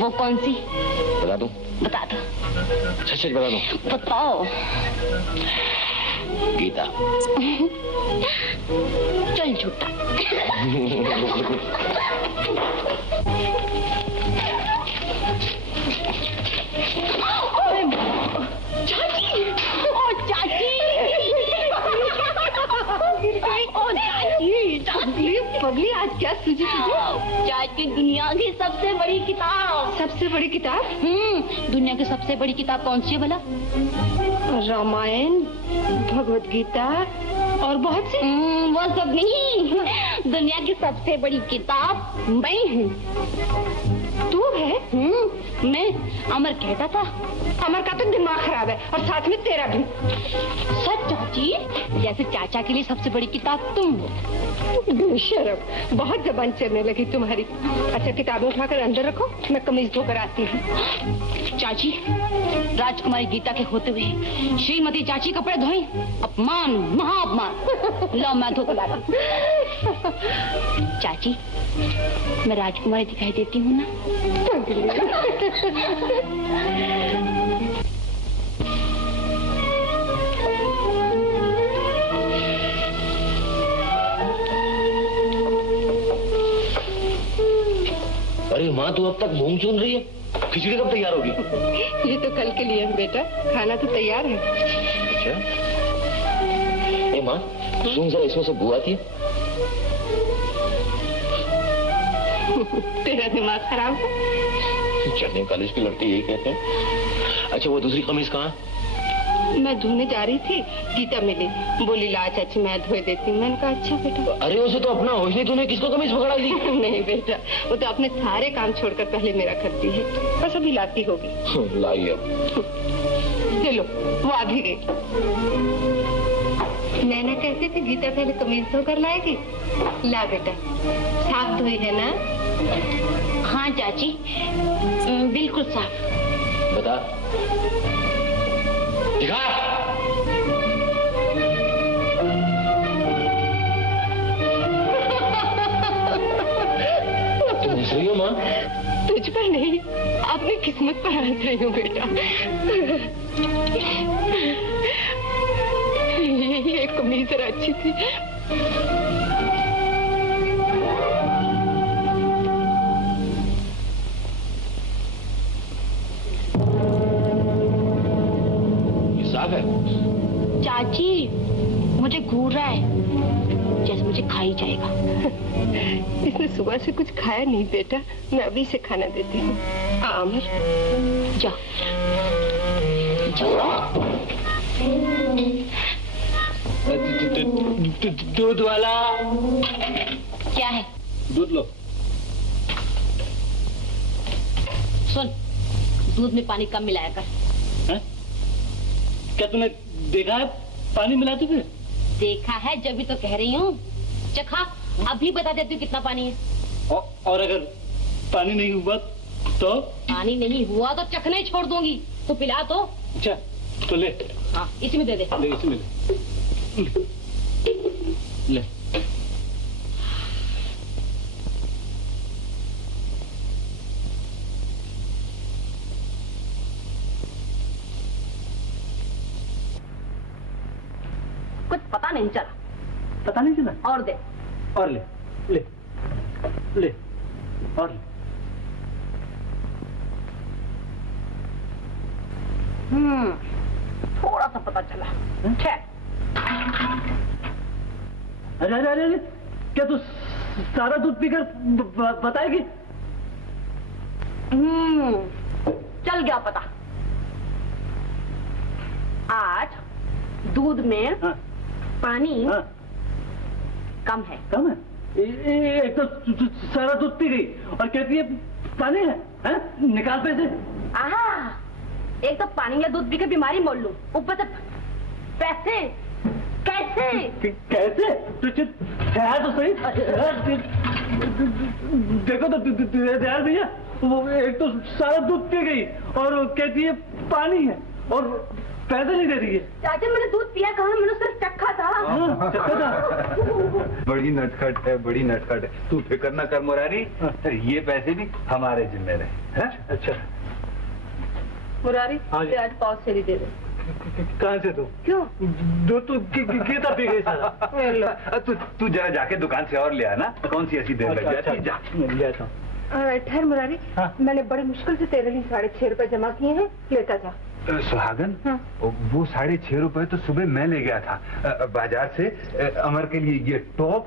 वो कौन सी? बता दूं? बता दो। सच सच बता दूं? बताओ। गीता। चल झूठा। चाची, ओ चाची, ओ चाची, चाची, पगली आज क्या सूझी तुझे? चाची, दुनिया की सबसे बड़ी किताब। सबसे बड़ी किताब? दुनिया की सबसे बड़ी किताब कौन सी है भला? रामायण, भगवत गीता, और बहुत सी वो सब नहीं, दुनिया की सबसे बड़ी किताब मैं हूँ। तू है? मैं। अमर कहता था। अमर का तो दिमाग खराब है और साथ में तेरा भी। सच चाची, जैसे चाचा के लिए सबसे बड़ी किताब तुम हो। बेशरम, बहुत जबान चलने लगी तुम्हारी। अच्छा किताबें उठाकर अंदर रखो, मैं कमीज धोकर आती हूँ। चाची, राजकुमारी गीता के होते हुए श्रीमती चाची कपड़े धोई, अपमान, महाअपमान। लो मैं धोकर लाती। चाची, मैं राजकुमारी दिखाई देती हूँ ना? अरे माँ, तू अब तक मूंग चुन रही है, खिचड़ी कब तैयार होगी? ये तो कल के लिए है बेटा, खाना तो तैयार है। अच्छा, ए माँ, सुन जरा, इसमें से बू आती है? तेरा दिमाग खराब है। चढ़ने कॉलेज की लड़के यही कहते हैं। अच्छा, वो दूसरी कमीज कहाँ? मैं धोने जा रही थी, गीता मिली, बोली ला चाची मैं धोए देती हूँ। मैंने कहा अच्छा बेटा। अरे उसे तो अपना होश नहीं, तूने किसको कमीज पकड़ा दी? नहीं बेटा, वो तो अपने सारे काम छोड़कर पहले मेरा करती है, बस अभी लाती होगी। लाई अब। चलो, वो आ भी गई। नैना कहते थे गीता पहले कमीज धोकर लाएगी। ला बेटा, साफ धोई है ना? हाँ चाची, बिल्कुल साफ। बता, दिखा। तुम हंस रही हो माँ? तुझ पर नहीं, अपनी किस्मत पर हंस रही हूँ बेटा। ये कमीज जरा अच्छी थी। चाची, मुझे घूर रहा है, जैसे मुझे खा ही जाएगा। इसने सुबह से कुछ खाया नहीं बेटा, मैं अभी से खाना देती हूँ। अमर, जा। दूध वाला। क्या है? दूध लो। सुन, दूध में पानी कम मिलाया कर। है? क्या तूने देखा है पानी मिलाते हुए? देखा है, जब भी तो कह रही हूँ। चखा, अभी बता देती हूँ कितना पानी है। और अगर पानी नहीं हुआ तो? पानी नहीं हुआ तो चखना ही छोड़ दूंगी। तो पिला तो। अच्छा, तो ले। हाँ, इसमें दे दे। ले, इसमें ले। ले। कुछ पता नहीं चला। पता नहीं चला? और दे। और ले, ले, ले, और ले। थोड़ा सा पता चला। अरे अरे अरे, क्या तू सारा दूध पीकर बताएगी? चल गया पता। आज दूध में हाँ। पानी हाँ। कम है। कम है? एक तो सारा दूध पी गई और कहती है पानी है, है? निकाल पैसे। आहा, एक तो पानी या दूध पी के बीमारी मोल लूं, ऊपर से पैसे। कैसे? कैसे? है तो सही। देखो तो दयाल भैया, वो एक तो सारा दूध पी गई और कहती है पानी है और पैसे नहीं दे रही है। चाचा, मैंने दूध पिया कहाँ? मैंने सिर्फ चखा था। चखा था। बड़ी नटखट है, बड़ी नटखट है। तू फिक्र न कर मुरारी, ये पैसे भी हमारे जिम्मे रहे। अच्छा मुरारी, आज पाव सेरी दे दे। कहाँ से तू? क्यों? दूध तो गीता पी गई सारा। तू जरा जाके दुकान से और ले आना। कौन सी ऐसी देर लग जाती है? जा ले आता हूँ। ठहर मुरारी, मैंने बड़ी मुश्किल से तेरे लिए 6.5 रुपए जमा किए हैं, लेता जा। सुहागन, वो 6.5 रुपए तो सुबह मैं ले गया था बाजार से। अमर के लिए ये टॉप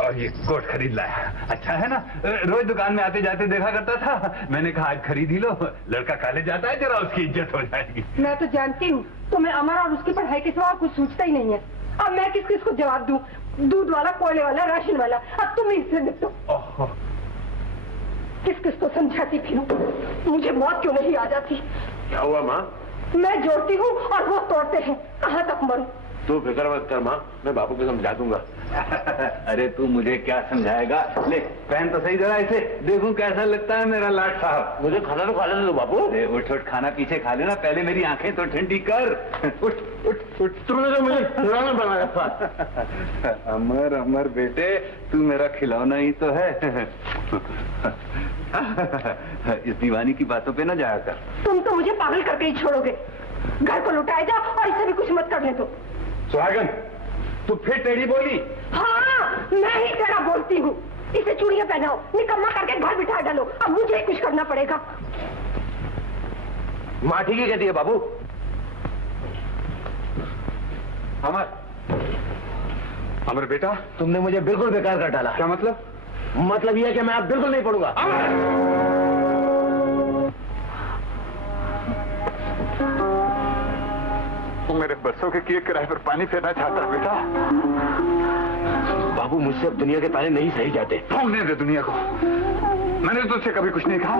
और ये कोट खरीद लाया। अच्छा है ना? रोज दुकान में आते जाते देखा करता था। मैंने कहा आज खरीद ही लो, लड़का कॉलेज जाता है, जरा उसकी इज्जत हो जाएगी। मैं तो जानती हूँ तुम्हें अमर और उसकी पढ़ाई के सिवा कुछ सूझता ही नहीं है। अब मैं किस किस को जवाब दूं? दूध वाला, कोयले वाला, राशन वाला। अब तुम इससे निपटो। किस किस को समझाती फिरूं? मुझे मौत क्यों नहीं आ जाती? क्या हुआ माँ? मैं जोड़ती हूँ और वो तोड़ते हैं। कहाँ तक मरूं? तू फिक्र मत कर माँ, मैं बापू को समझा दूंगा। अरे तू मुझे क्या समझाएगा? ले पहन तो सही जरा इसे, देखूं कैसा लगता है मेरा लाट साहब। मुझे खाना तो खा लेने दो बापू। उठ उठ, खाना पीछे खा लेना, पहले मेरी आंखें तो ठंडी कर। उठ उठ उठ। तुमने तो मुझे खिलौना बनाया था। अमर अमर बेटे, तू मेरा खिलौना ही तो है। इस दीवानी की बातों पे ना जाया कर। तुम तो मुझे पागल करके ही छोड़ोगे। घर को लुटाए जा और इसे भी कुछ मत करने दो। सुहागन, तू फिर टेढ़ी बोली? हाँ, मैं ही टेढ़ा बोलती हूँ। इसे चूड़ियां पहनाओ, निकम्मा करके घर बिठा डालो। अब मुझे ही कुछ करना पड़ेगा। माँ ठीक ही कहती है बाबू। अमर, अमर बेटा, तुमने मुझे बिल्कुल बेकार कर डाला। क्या मतलब? मतलब यह है कि मैं अब बिल्कुल नहीं पढ़ूंगा। तू मेरे बरसों के किए किराए पर पानी फेरना चाहता है बेटा? बाबू, मुझसे अब दुनिया के ताने नहीं सही जाते। भोगने दे दुनिया को। मैंने तुझसे कभी कुछ नहीं कहा।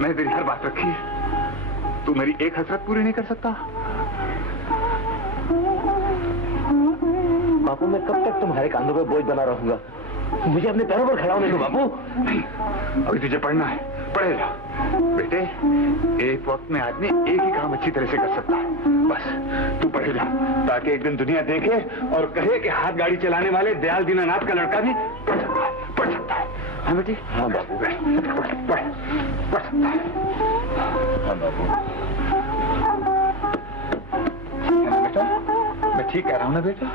मैंने तेरी हर बात रखी। तू मेरी एक हसरत पूरी नहीं कर सकता? बापू, मैं कब तक तुम्हारे कांधों पे बोझ बना रहूंगा? मुझे अपने पैरों पर खड़ा होने दो बापू। नहीं, अभी तुझे पढ़ना है, पढ़े जा। बेटे, एक वक्त में आदमी एक ही काम अच्छी तरह से कर सकता है। बस तू पढ़े जा, ताकि एक दिन दुनिया देखे और कहे कि हाथ गाड़ी चलाने वाले दयाल दीनानाथ का लड़का भी पढ़ सकता है, पढ़ सकता है। हाँ बेटी? हाँ बापू। पढ़ सकता है। हाँ बापू। है ना बेटा? मैं ठीक कह रहा हूँ ना बेटा?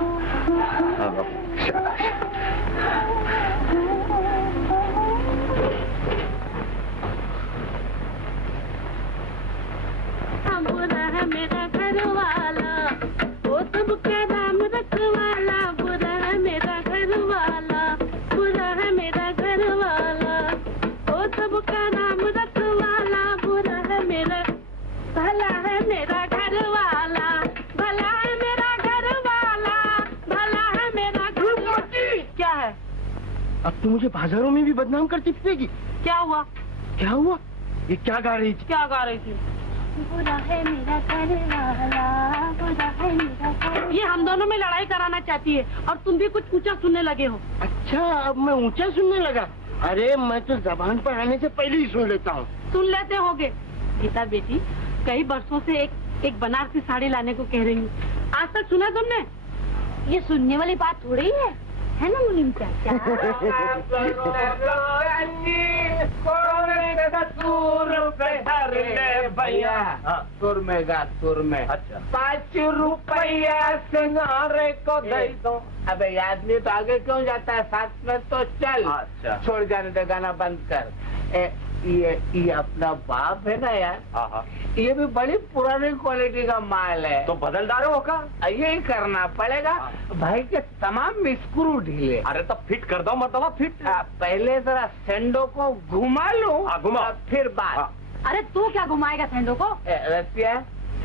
हाँ बापू। शाबाश। बुरा है मेरा घर वाला, वो सबका नाम रखवाला। बुरा है मेरा घर वाला, बुरा है मेरा घर वाला, वो सबका नाम रखवाला। बुरा है मेरा, भला है मेरा घर वाला, भला है मेरा घर वाला, भला है मेरा घर वाला। क्या है? अब तू मुझे बाजारों में भी बदनाम करती फिरेगी। क्या हुआ? क्या हुआ? ये क्या गा रही थी? क्या गा रही थी? बुरा है मेरा घर वाला, बुरा है मेरा घर। ये हम दोनों में लड़ाई कराना चाहती है और तुम भी कुछ ऊंचा सुनने लगे हो। अच्छा, अब मैं ऊंचा सुनने लगा। अरे मैं तो जबान पर आने से पहले ही सुन लेता हूँ। सुन लेते होगे। गीता बेटी, कई बरसों से एक बनारसी साड़ी लाने को कह रही हूँ। आज तक सुना तुमने? ये सुनने वाली बात थोड़ी है ना मुनीम चाचा? भैया सुर में गा, सुर में। अच्छा। 5 रुपया सिंगारे को दे दो। अबे आदमी तो आगे क्यों जाता है, साथ में तो चल। अच्छा। छोड़ जाने दे, गाना बंद कर। ये अपना बाप है ना यार। हाँ। ये भी बड़ी पुरानी क्वालिटी का माल है। तो बदल डालो होगा। यही करना पड़ेगा। भाई के तमाम स्क्रू ढीले। अरे तो फिट कर दो, मतलब फिट। पहले जरा सेंडो को घुमा लूं, घुमा फिर बात। अरे तू क्या घुमाएगा सेंडो को? रसिया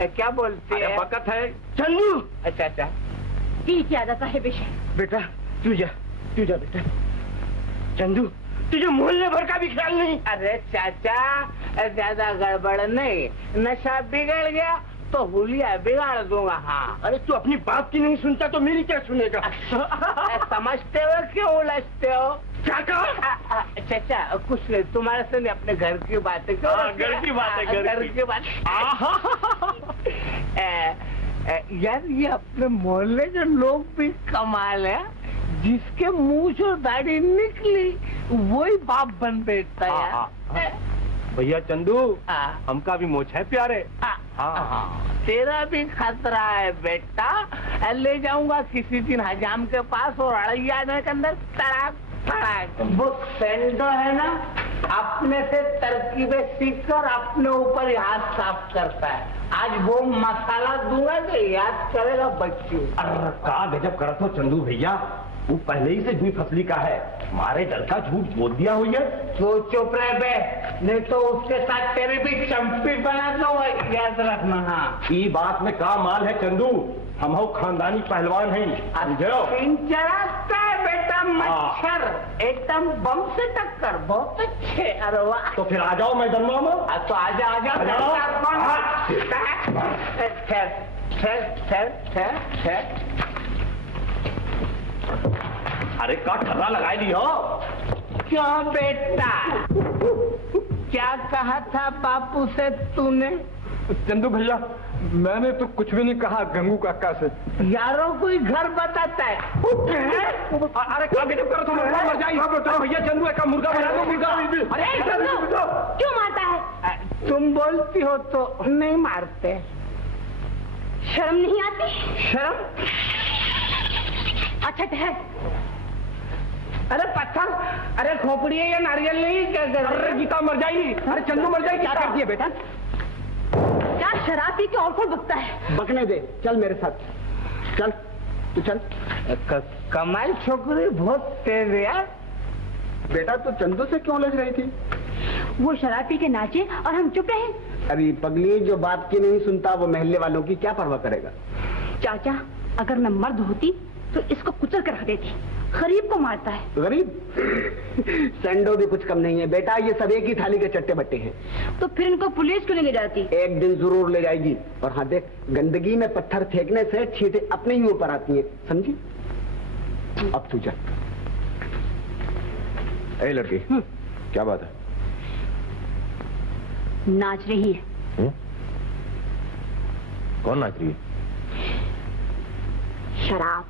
क्या बोलती है? बकत है चंदू। अच्छा अच्छा, ठीक है, आदत है बेशे। बेटा तू जा बेटा। चंदू, तुझे मोहल्ले भर का भी ख्याल नहीं? अरे चाचा, ज्यादा गड़बड़ नहीं, नशा बिगड़ गया तो हुलिया बिगाड़ दूंगा। हाँ। अरे तू अपनी बात की नहीं सुनता तो मेरी क्या सुनेगा? समझते हो क्यों उलझते हो? क्या कहा? चाचा कुछ नहीं, तुम्हारे से नहीं, अपने घर की बातें क्यों? घर की बात है, घर की बात। यार ये अपने मोहल्ले के लोग भी कमाल है। जिसके मूंछ और दाढ़ी निकली वही बाप बन बैठता है। भैया चंदू, हमका भी मोछ है प्यारे। तेरा भी खतरा है बेटा। ले जाऊंगा किसी दिन हजाम के पास और अड़ैया के अंदर तड़ाक तड़ाक। वो सेंडो है ना, अपने से तरकीबें सीख कर अपने ऊपर हाथ साफ करता है। आज वो मसाला दूंगा तो याद करेगा बच्चों। का गजब करत हो चंदू भैया, वो पहले ही से हुई फसली का है। तुम्हारे डर का झूठ बोल दिया हुई है। तो चुप रह बे, नहीं तो उसके साथ तेरी भी चंपी बना दो, याद रखना। हाँ, ये बात में का माल है चंदू, हम हो खानदानी पहलवान हैं, समझो। चलाता है बेटा मच्छर, एकदम बम से टक्कर, बहुत अच्छे। अरे वाह, तो फिर आ जाओ मैदानों में। तो आजा आजा। अरे का ठर्रा लगाए दी हो। क्यों बेटा, क्या कहा था बापू से तूने? चंदू भैया, मैंने तो कुछ भी नहीं कहा गंगू काका से। यारों कोई घर बताता है। अरे क्या बिल्कुल करो, तुम मर जाइए भैया। चंदू का मुर्गा बना दो, मुर्गा। अरे चंदू क्यों मारता है? तुम बोलती हो तो नहीं मारते। शर्म नहीं आती? शर्म? अच्छा ठहर। अरे पत्थर, अरे खोपड़ी है या नारियल नहीं? अरे गीता मर जाएगी। अरे चंदू मर जाएगी। क्या करती है बेटा? क्या शराब पी के और कौन बकता है? बकने दे, चल मेरे साथ, चल तू चल। कमाल छोकरी, बहुत तेज यार। बेटा तू चंदू से क्यों लग रही थी? वो शराब पी के नाचे और हम चुप रहे। अरे पगली, जो बात की नहीं सुनता वो महल्ले वालों की क्या परवाह करेगा? चाचा, अगर मैं मर्द होती तो इसको कुचल कर रख देती। गरीब को मारता है। गरीब? संडो भी कुछ कम नहीं है बेटा, ये सब एक ही थाली के चट्टे बट्टे हैं। तो फिर इनको पुलिस क्यों नहीं ले जाती? एक दिन जरूर ले जाएगी। और हाँ देख, गंदगी में पत्थर फेंकने से छींटे अपने ही ऊपर आती हैं, समझी? अब तू चल। ए लड़की, क्या बात है? नाच रही है। कौन नाच रही है? शराब।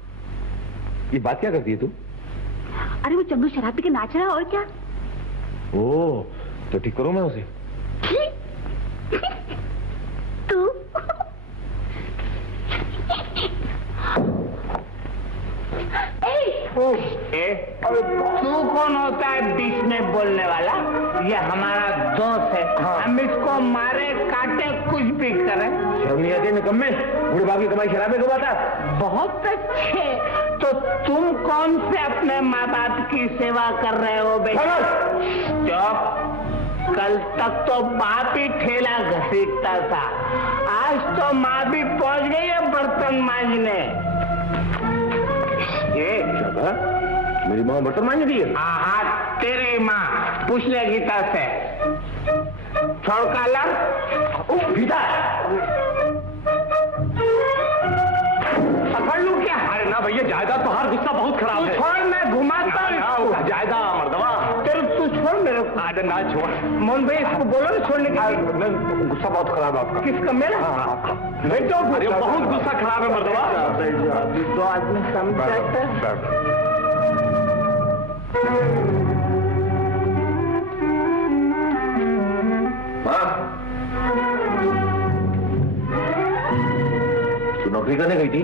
ये बात क्या करती है तू? अरे वो चंदू शराब पी के नाच रहा है, और क्या? ओ, तो ठीक करो मैं उसे। तू तू कौन होता है बीच में बोलने वाला? ये हमारा दोस्त है। हम इसको मारे काटे कुछ भी करें। शर्म नहीं आती निकम्मे? बूढ़े बाप की कमाई शराब में घुमाता। बहुत अच्छे। तो तुम कौन से अपने माँ बाप की सेवा कर रहे हो बेटा? चुप। कल तक तो बाप ही ठेला घसीटता था, आज तो माँ भी पहुंच गई है बर्तन मांजने। ये मेरी माँ बर्तन मांज रही है? हाँ, तेरी माँ। पूछ ले गीता से। छोड़ कालर। गीता, पकड़ लूं क्या? अरे ना भैया, जायदाद तो हर गुस्सा बहुत खराब है। छोड़, मैं घुमाता हूँ। जायदाद मर्दवा। तेरे तू छोड़ मेरे को। अरे ना छोड़। मोहन भाई इसको बोलो ना छोड़ने के। गुस्सा बहुत खराब है आपका। किसका? मेरा? नहीं तो अरे बहुत गुस्सा खराब है मर्दवा। दो आदमी समझाते हैं। तू नौकरी करने गई थी?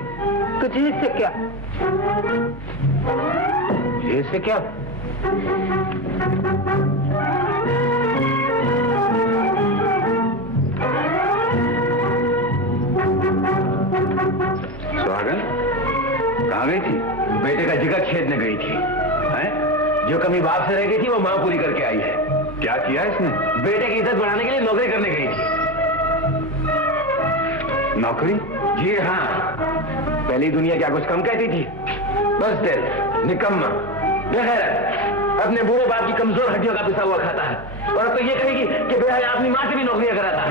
तुझे इससे क्या? इससे क्या? सुहागन कहाँ गई थी? बेटे का जिगर छेदने गई थी। हैं? जो कमी बाप से रह गई थी वो माँ पूरी करके आई है। क्या किया इसने? बेटे की इज्जत बढ़ाने के लिए नौकरी करने गई थी। नौकरी? जी हाँ, पहली दुनिया क्या कुछ कम कहती थी? बस दिल निकम्मा बेगैरत, अपने बूढ़े बाप की कमजोर हड्डियों का पिसा हुआ खाता है। और अब तो ये कहेगी कि बेहया अपनी माँ से भी नौकरियां कराता है।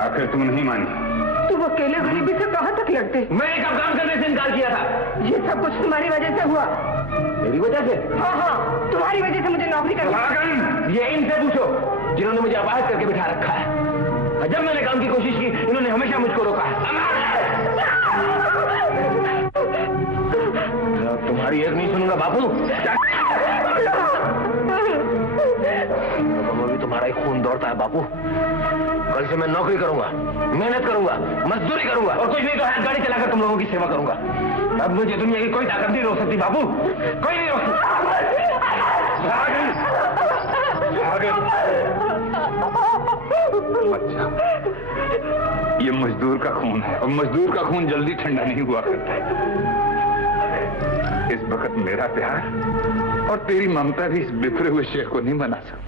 आखिर तुम नहीं मानी? तुम अकेले गरीबी से कहाँ तक लड़ते? मैंने कब काम करने से इनकार किया था? ये सब कुछ तुम्हारी वजह से हुआ। मेरी वजह से? हाँ, तुम्हारी वजह से मुझे नौकरी करनी। ये इनसे पूछो जिन्होंने मुझे अपाहिज करके बिठा रखा है। जब मैंने काम की कोशिश की इन्होंने हमेशा मुझको रोका है। तुम्हारी एक नहीं सुनूंगा बापू। भी तुम्हारा ही खून दौड़ता है बापू। कल से मैं नौकरी करूंगा, मेहनत करूंगा, मजदूरी करूंगा और कुछ नहीं तो हाथ गाड़ी चलाकर तुम लोगों की सेवा करूंगा। अब मुझे दुनिया की कोई ताकत नहीं रोक सकती बापू, कोई नहीं रोक ये मजदूर का खून है और मजदूर का खून जल्दी ठंडा नहीं हुआ करता है। इस वक्त मेरा प्यार और तेरी ममता भी इस बिखरे हुए शेख को नहीं बना सकती।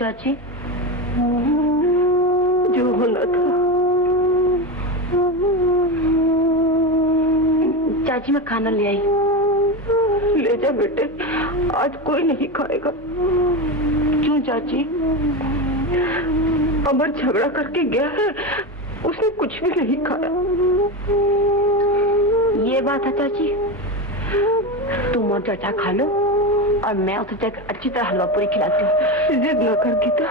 चाची, जो होना था। चाची मैं खाना ले आई। ले जा बेटे, आज कोई नहीं खाएगा। क्यों चाची? अमर झगड़ा करके गया है, उसने कुछ भी नहीं खाया। ये बात है चाची, तुम और चाचा खा लो और मैं उसे जाकर अच्छी तरह हलवा पूरी खिलाती हूँ। जिद न कर गीता,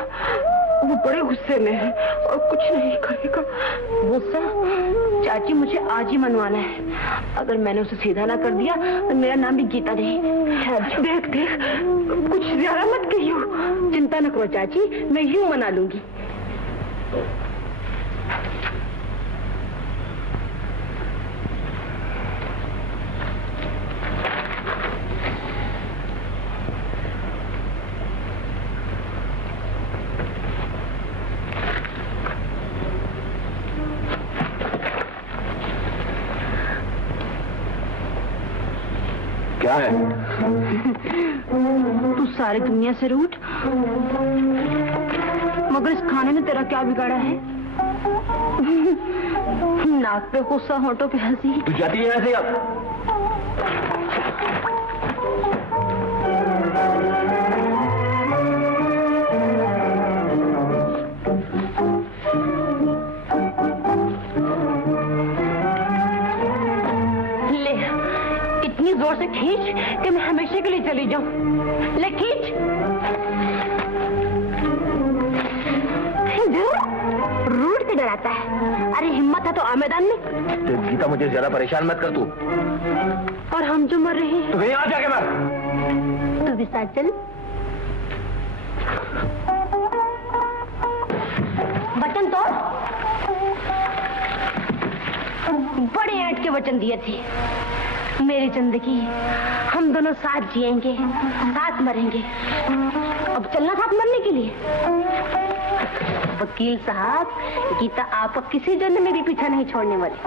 वो बड़े गुस्से में है और कुछ नहीं करेगा। गुस्सा? चाची मुझे आज ही मनवाना है। अगर मैंने उसे सीधा ना कर दिया तो मेरा नाम भी गीता नहीं। देख देख, कुछ ज्यादा मत कहियो। चिंता न करो चाची, मैं यूं मना लूंगी। क्या है? तू सारी दुनिया से रूठ, मगर इस खाने ने तेरा क्या बिगाड़ा है? नाक पे गुस्सा, होंठों पे हंसी। तू जाती है यहाँ से अब? जोर से खींच कि मैं हमेशा के लिए चली जाऊं। ले खींच। रूठ के डराता है। अरे हिम्मत है तो आ मैदान में। तो गीता मुझे ज्यादा परेशान मत कर तू। और हम जो मर रहे हैं तो यहाँ जाके मर। तू भी साथ चल। वचन तो बड़े ऐट के वचन दिए थे। मेरी जिंदगी हम दोनों साथ जिएंगे, साथ मरेंगे। अब चलना साथ मरने के लिए। वकील साहब, गीता आपको किसी जन्म में भी पीछा नहीं छोड़ने वाली।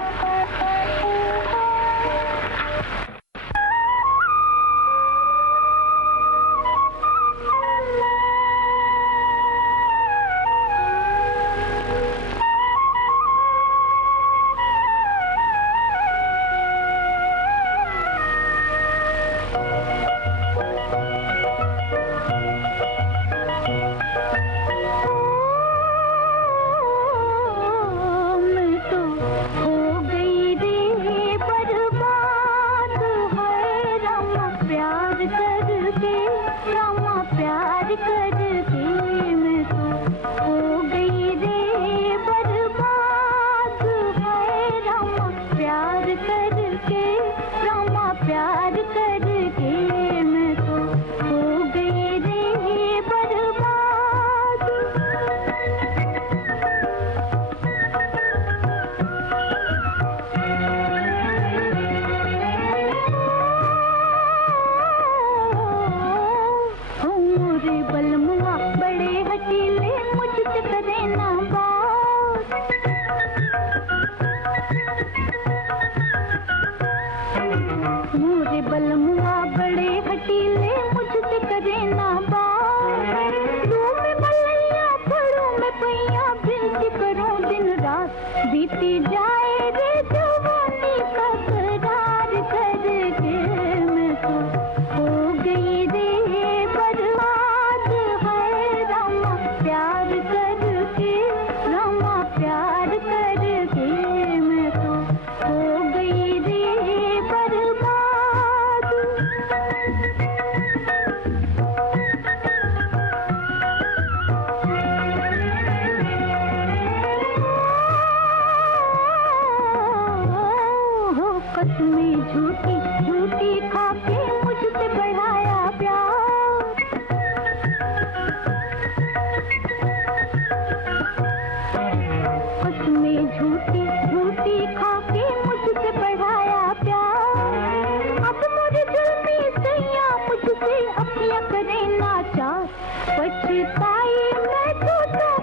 करे नाचार, पछताई मैं तो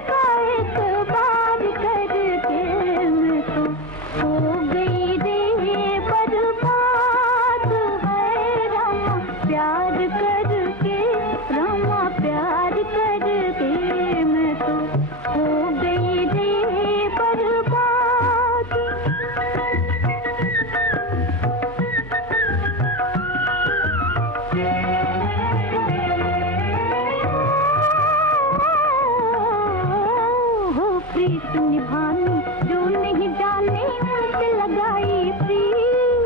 का एतबार करके, मैं तो हो गई रे बर्बाद है रामा प्यार करके, रामा प्यार करके, मैं तो हो गई रे बर्बाद। प्रीत निभानी जो नहीं जाने उनसे लगाई प्रीत,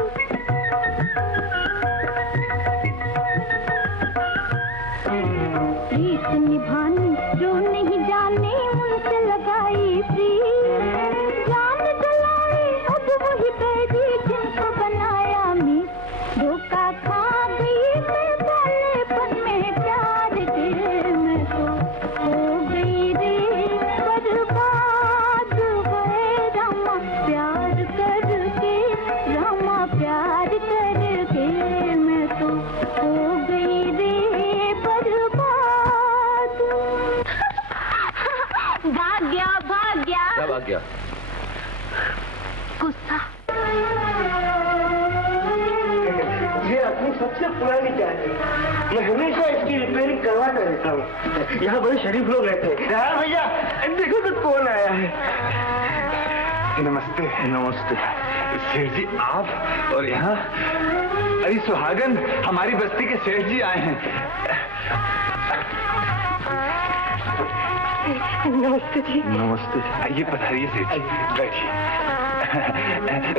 प्रीत निभानी जो नहीं जाने उनसे लगाई प्रीत, जान जलाई अब वही बैरी जिनको बनाया मैं, धोखा खा गई मैं बालेपन में प्यार के, मैं तो हो गई रे बर्बाद है रामा प्यार करके, रामा प्यार करके, मैं तो हो गई रे बर्बाद। भाग्या भाग्या क्या भाग्या? गुस्सा। ये अपनी सबसे पुरानी चाय है, मैं हमेशा इसकी रिपेयरिंग करवाता रहता हूँ। यहाँ बड़े शरीफ लोग रहते हैं। हाँ भैया देखो तो कौन आया है। नमस्ते। नमस्ते सेठ जी, आप और यहाँ? अरे सुहागन, हमारी बस्ती के सेठ जी आए हैं। नमस्ते जी। नमस्ते। आइए पधारिए सेठ जी, बैठिए।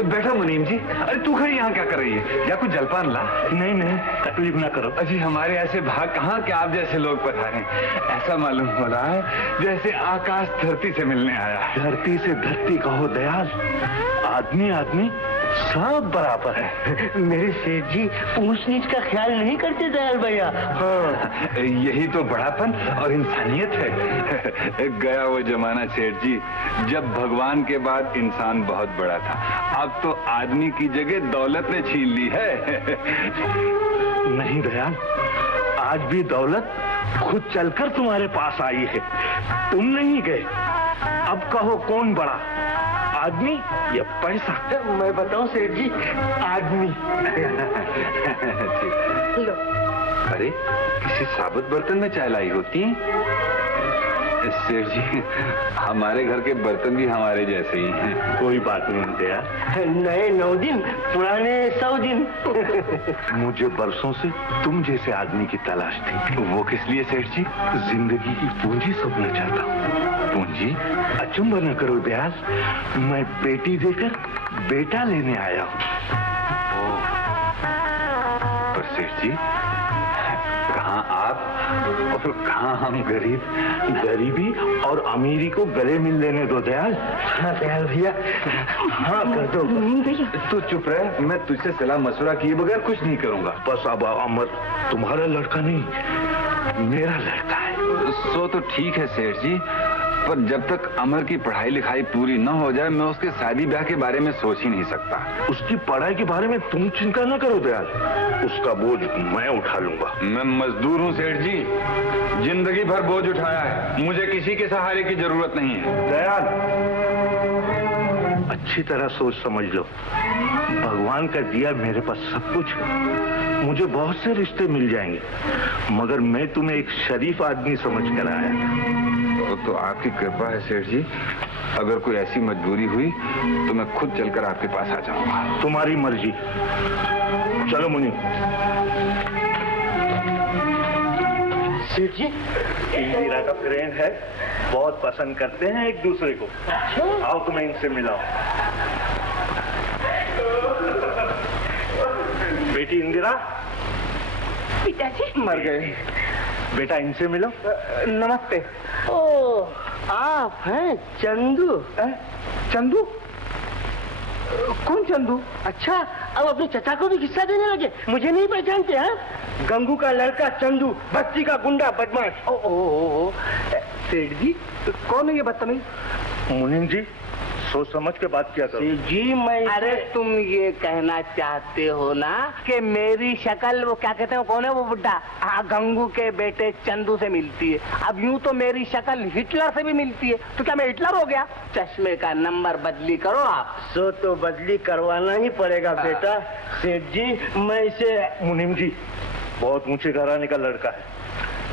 बैठो मुनीम जी। अरे तू खड़ी यहाँ क्या कर रही है? या कुछ जलपान ला। नहीं नहीं, तकलीफ ना करो। अजी हमारे ऐसे भाग कहाँ कि आप जैसे लोग पधारे। ऐसा मालूम हो रहा है जैसे आकाश धरती से मिलने आया। धरती से धरती कहो दयाल, आदमी आदमी सब बराबर है। मेरे सेठ जी ऊंच नीच का ख्याल नहीं करते दयाल भैया। हाँ, यही तो बड़ापन और इंसानियत है। गया वो जमाना सेठ जी जब भगवान के बाद इंसान बहुत बड़ा था। अब तो आदमी की जगह दौलत ने छीन ली है। नहीं दयाल, आज भी दौलत खुद चलकर तुम्हारे पास आई है, तुम नहीं गए। अब कहो कौन बड़ा, आदमी या पैसा? मैं बताऊं सेठ जी, आदमी। लो। अरे किसी साबुत बर्तन में चाय लाई होती है। सेठ जी हमारे घर के बर्तन भी हमारे जैसे ही हैं। कोई बात नहीं दया। नए 9 दिन, पुराने 100 दिन। मुझे बरसों से तुम जैसे आदमी की तलाश थी। वो किस लिए सेठ जी? जिंदगी की पूंजी सौंपना चाहता हूँ। पूंजी? अचंभा न करो दयाल, मैं बेटी देकर बेटा लेने आया हूँ। पर सेठ जी कहाँ आप और कहाँ हम गरीब? गरीबी और अमीरी को गले मिल लेने दो दयाल। हाँ दयाल भैया, हाँ कर दो। भैया तू चुप रह, मैं तुझसे सलाह मशवरा किए बगैर कुछ नहीं करूंगा। बस अब अमर तुम्हारा लड़का नहीं, मेरा लड़का है। सो तो ठीक है सेठ जी, पर जब तक अमर की पढ़ाई लिखाई पूरी न हो जाए मैं उसके शादी ब्याह के बारे में सोच ही नहीं सकता। उसकी पढ़ाई के बारे में तुम चिंता न करो दयाल, उसका बोझ मैं उठा लूंगा। मैं मजदूर हूँ सेठ जी, जिंदगी भर बोझ उठाया है, मुझे किसी के सहारे की जरूरत नहीं है। दयाल अच्छी तरह सोच समझ लो, भगवान का दिया मेरे पास सब कुछ है, मुझे बहुत से रिश्ते मिल जाएंगे, मगर मैं तुम्हें एक शरीफ आदमी समझ कर आया। तो आपकी कृपा है सेठ जी, अगर कोई ऐसी मजबूरी हुई तो मैं खुद चलकर आपके पास आ जाऊंगा। तुम्हारी मर्जी, चलो मुनि। सेठ जी इंदिरा का फ्रेंड है, बहुत पसंद करते हैं एक दूसरे को। आओ तुम्हें इनसे मिलाओ। बेटी इंदिरा। पिताजी मर गए। बेटा इनसे मिलो। नमस्ते। ओ आप हैं चंदू? चंदू? कौन चंदू? अच्छा, अब अपने चचा को भी किस्सा देने लगे, मुझे नहीं पहचानते? हैं गंगू का लड़का चंदू, बस्ती का गुंडा बदमाश। ओ सेठ जी कौन है ये बदतमीज? मुनीम जी सोच समझ के बात किया करो। जी मैं अरे तुम ये कहना चाहते हो ना कि मेरी शक्ल वो क्या कहते हैं, कौन है वो बुड्ढा, हाँ गंगू के बेटे चंदू से मिलती है। अब यूं तो मेरी शक्ल हिटलर से भी मिलती है, तो क्या मैं हिटलर हो गया? चश्मे का नंबर बदली करो आप। सो तो बदली करवाना ही पड़ेगा बेटा। सेठ जी मैं इसे मुनीम जी बहुत ऊंचे घराने का लड़का है।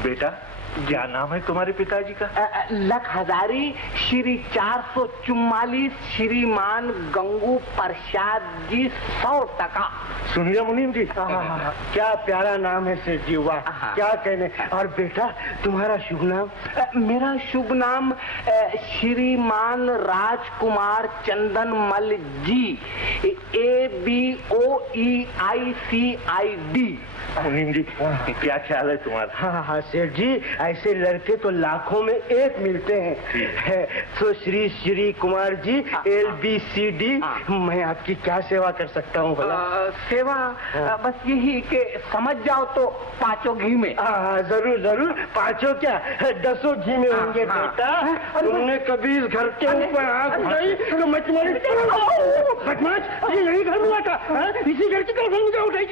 बेटा क्या नाम है तुम्हारे पिताजी का? लख हजारी श्री 444 श्रीमान गंगू प्रसाद जी 100 सुनिए मुनीम जी, क्या प्यारा नाम है सेठ जी, वाह क्या कहने। और बेटा तुम्हारा शुभ नाम? मेरा शुभ नाम श्रीमान राजकुमार चंदन मल जी, ABOEICID। मुनीम जी क्या ख्याल है तुम्हारा? हाँ सेठ जी ऐसे लड़के तो लाखों में एक मिलते हैं। तो श्री श्री कुमार जी LBCD, मैं आपकी क्या सेवा कर सकता हूँ भला? सेवा बस यही कि समझ जाओ तो 5 घी में। जरूर जरूर, 5 क्या 10 घी में होंगे बेटा। तुमने कभी इस घर के ऊपर आंख उठाई तो मैं तुम्हारी बदमाश ये यही घर में था, इसी घर की तरफ मुझे उठाई।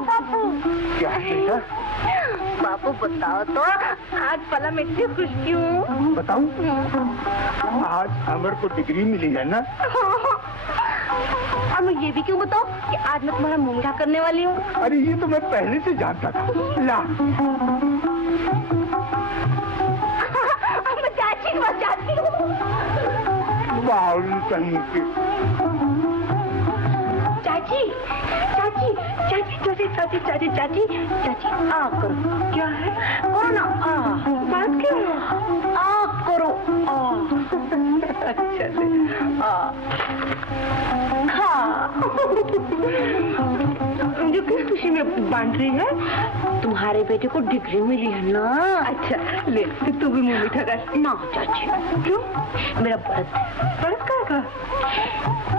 बापू क्या बेटा? बापू बताओ तो आज भला मैं इतनी खुश क्यों? बताऊं? आज अमर को डिग्री मिली है ना। अब मैं ये भी क्यों बताऊं कि आज मैं तुम्हारा मुंह मीठा करने वाली हूँ? अरे ये तो मैं पहले से जानता था। ला मैं चाची के पास जाती हूँ। चाची चाची चाची चाची चाची चाची चाची चाची आ करो। क्या है? करो ना, बात क्यों? आ करो। अच्छा से मुझे किस खुशी में बांट रही है? तुम्हारे बेटे को डिग्री मिली है ना। अच्छा ले तू भी मुंह मीठा कर ना। चाची क्यों? मेरा व्रत है। व्रत का?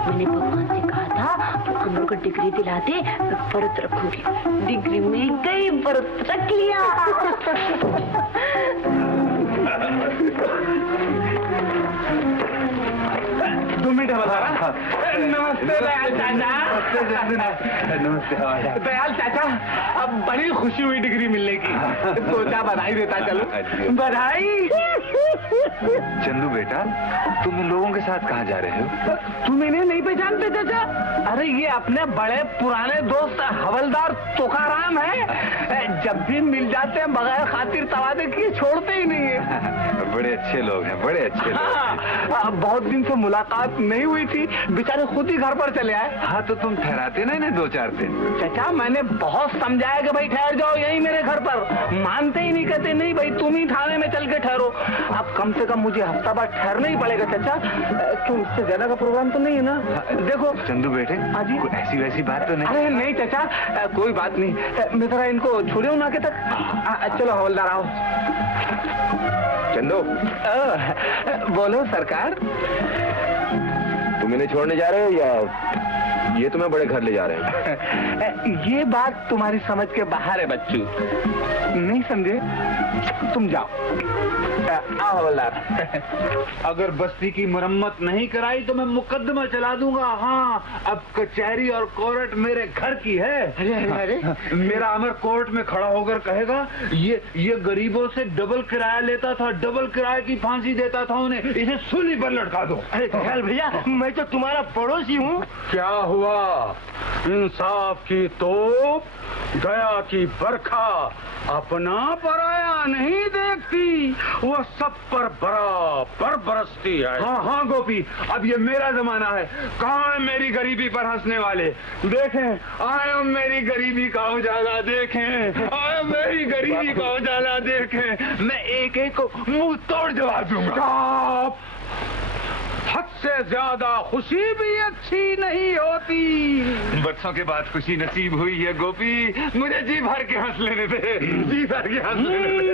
मैंने भगवान से कहा था तो अमर को डिग्री दिला दे, मैं व्रत रखूंगी। डिग्री मिल गई, व्रत रख लिया। नमस्ते दयाल चाचा। नमस्ते दयाल चाचा, अब बड़ी खुशी हुई डिग्री मिलने की, सोचा बधाई देता चलो। बधाई। चंदू बेटा तुम इन लोगों के साथ कहाँ जा रहे हो? तुम इन्हें नहीं पहचानते चाचा? अरे ये अपने बड़े पुराने दोस्त हवलदार तुकाराम है। जब भी मिल जाते हैं बगैर खातिर तवादे किए छोड़ते ही नहीं है। बड़े अच्छे लोग हैं, बड़े अच्छे लोग। बहुत दिन से मुलाकात नहीं हुई थी, बेचारे खुद ही घर पर चले आए। हाँ तो तुम ठहराते ना इन्हें 2-4 दिन। चाचा मैंने बहुत समझाया कि भाई ठहर जाओ यही मेरे घर पर, मानते ही नहीं, कहते नहीं भाई तुम ही थाने में चल के ठहरो। अब कम से कम मुझे हफ्ता बाद ठहरना ही पड़ेगा चाचा। क्यों इससे ज्यादा का प्रोग्राम तो नहीं है ना? देखो चंदू बेटे कोई ऐसी वैसी बात तो नहीं? अरे नहीं चाचा कोई बात नहीं, मैं जरा इनको छोड़े ना के तक। चलो हवलदार आओ। चंदू बोलो सरकार। तुम इन्हें छोड़ने जा रहे हो या ये तुम्हें बड़े घर ले जा रहे हैं? ये बात तुम्हारी समझ के बाहर है बच्चू, नहीं समझे? तुम जाओ। आओ हवलदार। अगर बस्ती की मरम्मत नहीं कराई तो मैं मुकदमा चला दूंगा। हाँ अब कचहरी और कोर्ट मेरे घर की है। अरे मेरा अमर कोर्ट में खड़ा होकर कहेगा ये गरीबों से डबल किराया लेता था, डबल किराए की फांसी देता था उन्हें, इसे सूली पर लटका दो। अरे ख्याल भैया मैं तो तुम्हारा पड़ोसी हूँ। क्या हुआ? इंसाफ की तोप, दया की बरखा अपना पराया नहीं देखती, वो सब पर बराबर बरसती है। हाँ हाँ गोपी, अब ये मेरा जमाना है। कहाँ है मेरी गरीबी पर हंसने वाले? देखें आए मेरी गरीबी का उजाला, देखें आए मेरी गरीबी का उजाला, देखें मैं एक एक को मुंह तोड़ जवाब दूंगा। हद से ज्यादा खुशी भी अच्छी नहीं होती। बरसों के बाद खुशी नसीब हुई है गोपी, मुझे जी भर के हंस लेने दे, जी भर के हंस लेने दे।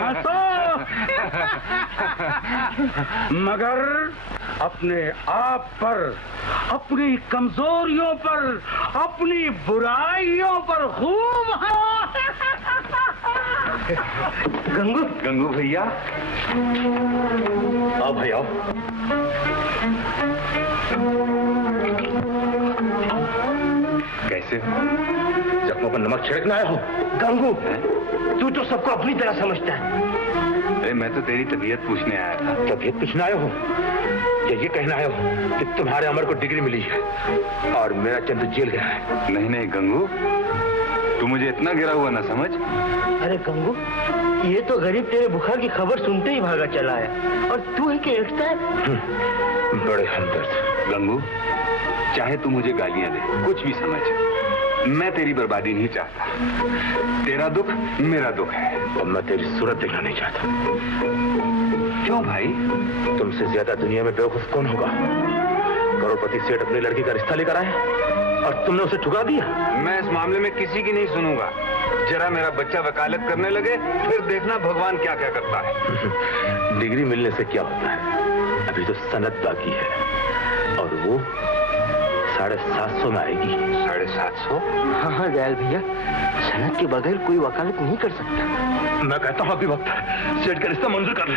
हंसो। मगर अपने आप पर, अपनी कमजोरियों पर, अपनी बुराइयों पर खूब गंगू गंगू भैया, आओ भाई आओ। कैसे हो? जख्मों पर नमक छिड़कना आया हो। गंगू, तू तो सबको अपनी तरह समझता है। अरे मैं तो तेरी तबीयत पूछने आया था। तबीयत पूछने आए हो या ये कहना आए हो कि तुम्हारे अमर को डिग्री मिली है और मेरा चंद्र जेल गया है? नहीं नहीं गंगू, तू मुझे इतना गिरा हुआ ना समझ। अरे गंगू, ये तो गरीब तेरे बुखार की खबर सुनते ही भागा चला है और तू ही कहता है। बड़े हमदर्द। गंगू, चाहे तू मुझे गालियां दे, कुछ भी समझ, मैं तेरी बर्बादी नहीं चाहता। तेरा दुख मेरा दुख है और मैं तेरी सूरत देखना नहीं चाहता। क्यों भाई? तुमसे ज्यादा दुनिया में बेवकूफ कौन होगा? करोड़पति सेठ अपनी लड़की का रिश्ता लेकर आए और तुमने उसे ठुकरा दिया। मैं इस मामले में किसी की नहीं सुनूंगा। जरा मेरा बच्चा वकालत करने लगे, फिर देखना भगवान क्या क्या करता है। डिग्री मिलने से क्या होता है? अभी तो सनद बाकी है और वो 750 में आएगी। 750? हाँ दयाल भैया, सनद के बगैर कोई वकालत नहीं कर सकता। मैं कहता हूँ अभी वक्त है, सेठ का रिश्ता मंजूर कर ले।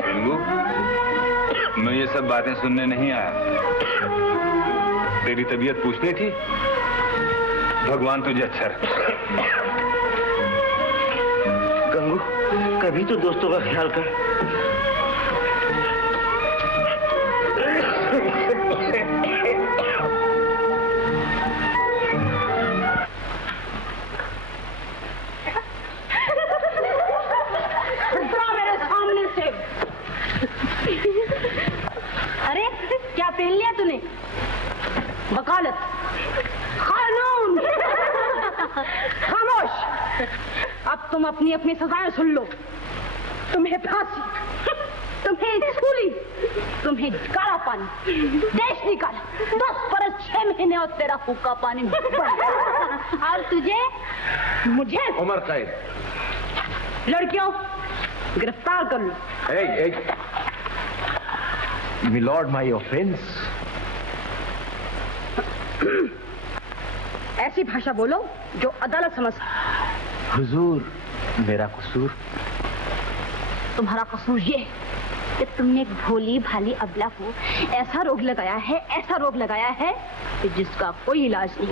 गंगू, मैं ये सब बातें सुनने नहीं आया। तेरी तबीयत पूछनी थी। भगवान तुझे अच्छा रखे। गंगू, कभी तो दोस्तों का ख्याल कर। मेरे सामने से। अरे क्या पहन लिया तूने? वकालत, कानून। खामोश। अब तुम अपनी अपनी सजाएं सुन लो। तुम्हें फांसी, तुम्हें सूली, तुम्हें काला पानी, देश निकाला, 10 बरस 6 महीने और तेरा फूका पानी और तुझे मुझे उमर कैद। लड़कियों गिरफ्तार कर लो। Milord my offence. ऐसी भाषा बोलो जो अदालत समझ। हुजूर, मेरा कसूर। तुम्हारा कसूर ये कि तुमने एक भोली भाली अबला को ऐसा रोग लगाया है, ऐसा रोग लगाया है कि जिसका कोई इलाज नहीं।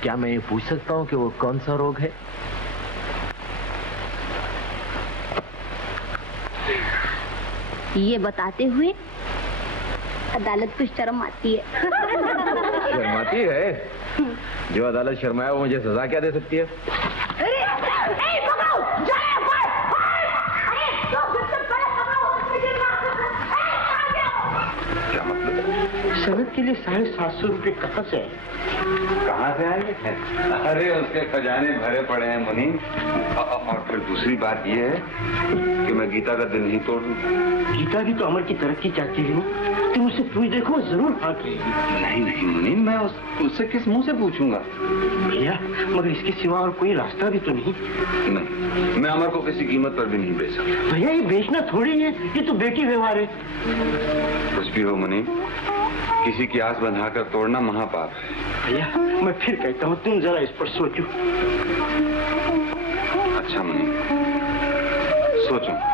क्या मैं ये पूछ सकता हूँ कि वो कौन सा रोग है? ये बताते हुए अदालत को शर्म आती है। शर्माती है? जो अदालत शर्माया वो मुझे सजा क्या दे सकती है? क्या मतलब? सनद के लिए 750 रुपए कहाँ से आए? कहाँ से आएंगे? अरे उसके खजाने भरे पड़े हैं मुनीम। और फिर दूसरी बात ये है कि मैं गीता का दिल नहीं तोड़ दूं। गीता भी तो अमर की तरक्की चाहती है ना। तुम उसे पूछ देखो, जरूर हाथ रहेगी। नहीं नहीं मुनीम, मैं उससे किस मुंह से पूछूंगा? भैया, मगर इसके सिवा और कोई रास्ता भी तो नहीं। नहीं, मैं अमर को किसी कीमत पर भी नहीं बेच सकता। भैया, ये बेचना थोड़ी है, ये तो बेटी व्यवहार है। कुछ भी हो मुनीम, किसी की आस बंधाकर तोड़ना महापाप है। भैया, मैं फिर कहता हूँ, तुम जरा इस पर सोचो। अच्छा मुनीम, सोचो।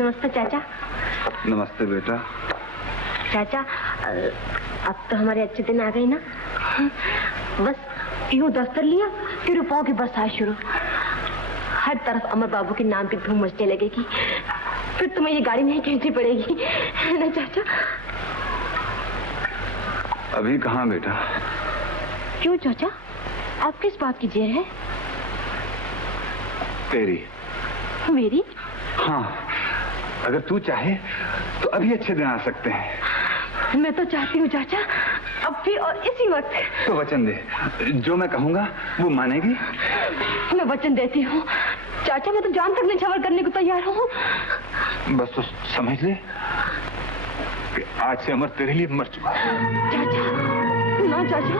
नमस्ते चाचा। नमस्ते बेटा। चाचा अब तो हमारे अच्छे दिन आ गए ना। बस यूं दफ्तर लिया फिर रुपयों की बरसात शुरू। हर तरफ अमर बाबू के नाम की धूम मचने लगेगी। फिर तुम्हें ये गाड़ी नहीं खींचनी पड़ेगी, है ना चाचा? अभी कहाँ बेटा? क्यों चाचा, आप किस बात की जेर है? तेरी। मेरी? हाँ, अगर तू चाहे तो अभी अच्छे दिन आ सकते हैं। मैं तो चाहती हूँ चाचा, अब भी और इसी वक्त। तो वचन दे, जो मैं कहूँगा वो मानेगी? मैं वचन देती हूँ चाचा, मैं तो जान तक निछावर करने को तैयार हूँ। बस तो समझ ले कि आज से अमर तेरे लिए मर चुका है। चाचा, ना चाचा,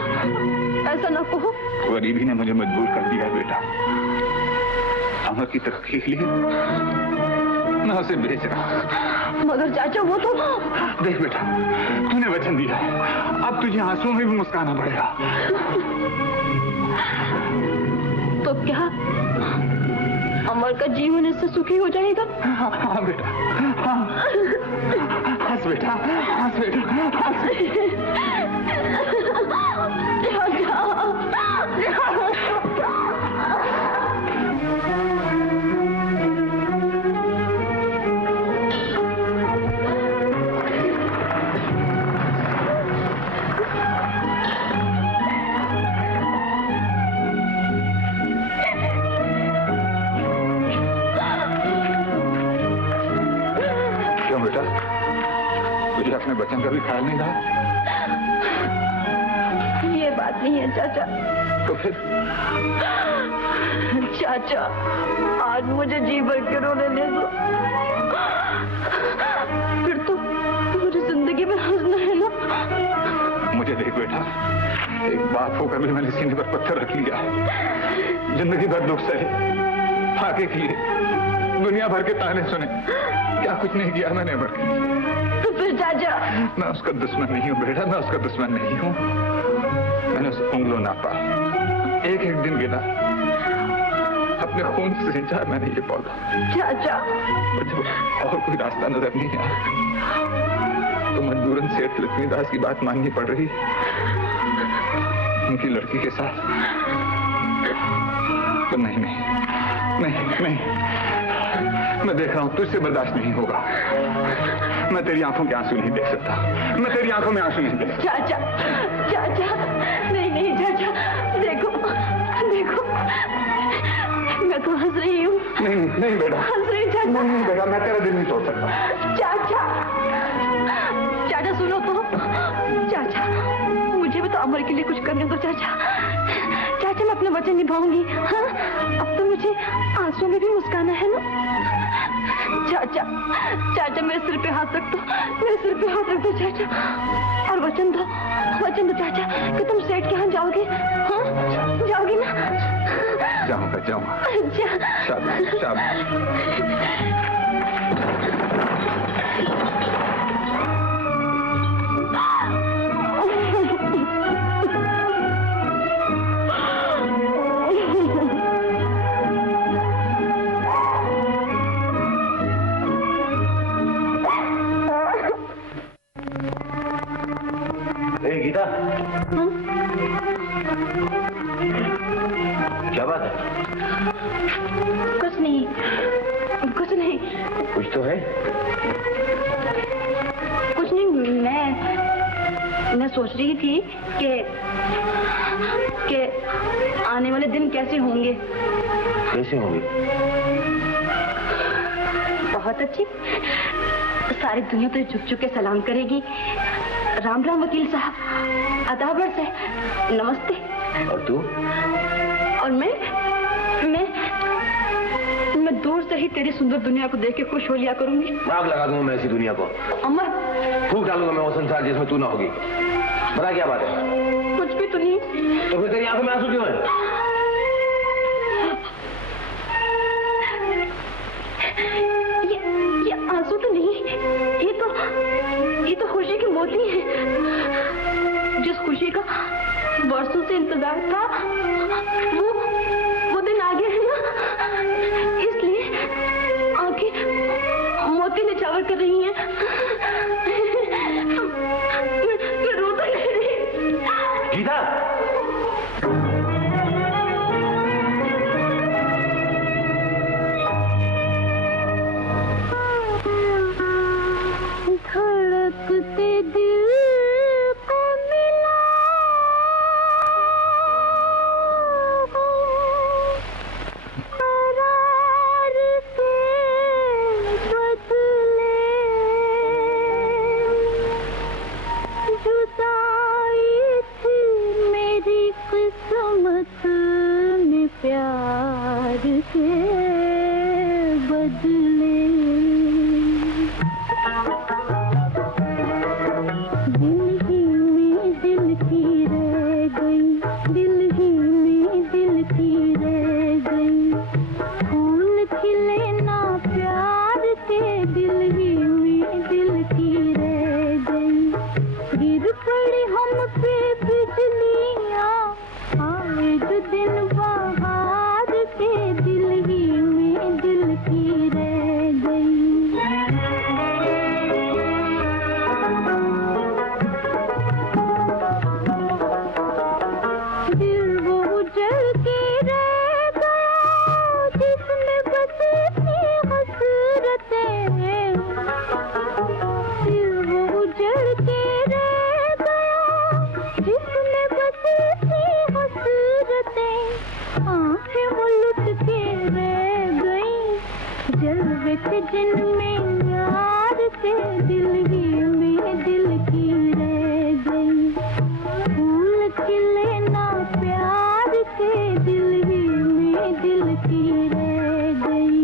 ऐसा ना कहो। गरीबी ने मुझे मजबूर कर दिया बेटा। अमर की तरक्की के लिए मैं उसे बेच रहा। मगर चाचा वो तो। देख बेटा, तूने वचन दिया है, अब तुझे आंसुओं में भी मुस्काना पड़ेगा। तो क्या अमर का जीवन इससे सुखी हो जाएगा? हाँ बेटा, हाँ। हंस बेटा, हंस बेटा, हंस। तुझे अपने बच्चन का भी ख्याल नहीं रहा? ये बात नहीं है चाचा। तो फिर? चाचा, आज मुझे जी भर के रोने दे दो, फिर तो मुझे जिंदगी में हंसना है ना। मुझे देख बेटा, एक बाप होकर भी मैंने सीने पर पत्थर रख लिया है। जिंदगी भर दुख सहे, फाके किए, दुनिया भर के ताने सुने, क्या कुछ नहीं किया मैंने अमर के लिए। तो फिर चाचा? मैं उसका दुश्मन नहीं हूँ बेटा, मैं उसका दुश्मन नहीं हूँ। मैंने उसे उंगलों नापा, एक एक दिन गिना, अपने खून से सिंचा मैंने ये पौधा। चाचा, मुझे और कोई रास्ता नजर नहीं आया तो मजबूरन सेठ लक्ष्मीदास की बात माननी पड़ रही उनकी लड़की के साथ। तो नहीं नहीं नहीं नहीं, मैं देख रहा हूँ तुझसे बर्दाश्त नहीं होगा। मैं तेरी आंखों के आंसू नहीं देख सकता, मैं तेरी आंखों में आंसू नहीं देख सकता। चाचा, चाचा, नहीं नहीं चाचा, देखो देखो, मैं तो हंस रही हूँ। नहीं नहीं बेटा, हंस रही चाचा। नहीं बेटा, मैं तेरा दिल नहीं तोड़ सकता। चाचा, चाचा सुनो तो। चाचा, मुझे भी तो अमर के लिए कुछ करने दो चाचा। चाचा, मैं अपना वचन निभाऊंगी। हाँ, अब तो मुझे आंसू में भी मुस्काना है ना। चाचा, चाचा मेरे सिर पे हाथ रख दो, मेरे सिर पे हाथ रख दो चाचा, और वचन दो चाचा कि तुम सेठ के यहाँ जाओगे। हाँ, जाओगी ना? जाऊंगा जाऊंगा। शाबाश शाबाश। गीता, क्या बात है? कुछ नहीं, कुछ नहीं। कुछ तो है। कुछ नहीं, मैं सोच रही थी कि आने वाले दिन कैसे होंगे। कैसे होंगे? बहुत अच्छी। सारी दुनिया तो झुक झुक के सलाम करेगी। राम राम वकील साहब, अदाबर से नमस्ते। और तू? और मैं दूर से ही तेरी सुंदर दुनिया को देख के खुश हो लिया करूंगी। आग लगा दूंगा मैं ऐसी दुनिया को। अमर, फूक डालूंगा मैं वो संसार जिसमें तू ना होगी। बता क्या बात है? कुछ भी तो नहीं। तो फिर तेरी आंखों में आंसू क्यों है? ये आंसू तो नहीं, ये तो खुशी के मोती हैं। जिस खुशी का बरसों से इंतजार था, वो दिन आ गया है ना, इसलिए आंखें मोती बात कर रही हैं? मैं रो तो नहीं रही। गीता, धड़कते दिल को मिला करार के बदले जुदाई थी मेरी किस्मत में प्यार के बदले। जिनमें यार के दिल ही में दिल की रह गई। फूल खिले ना प्यार के दिल ही में दिल की रह गई।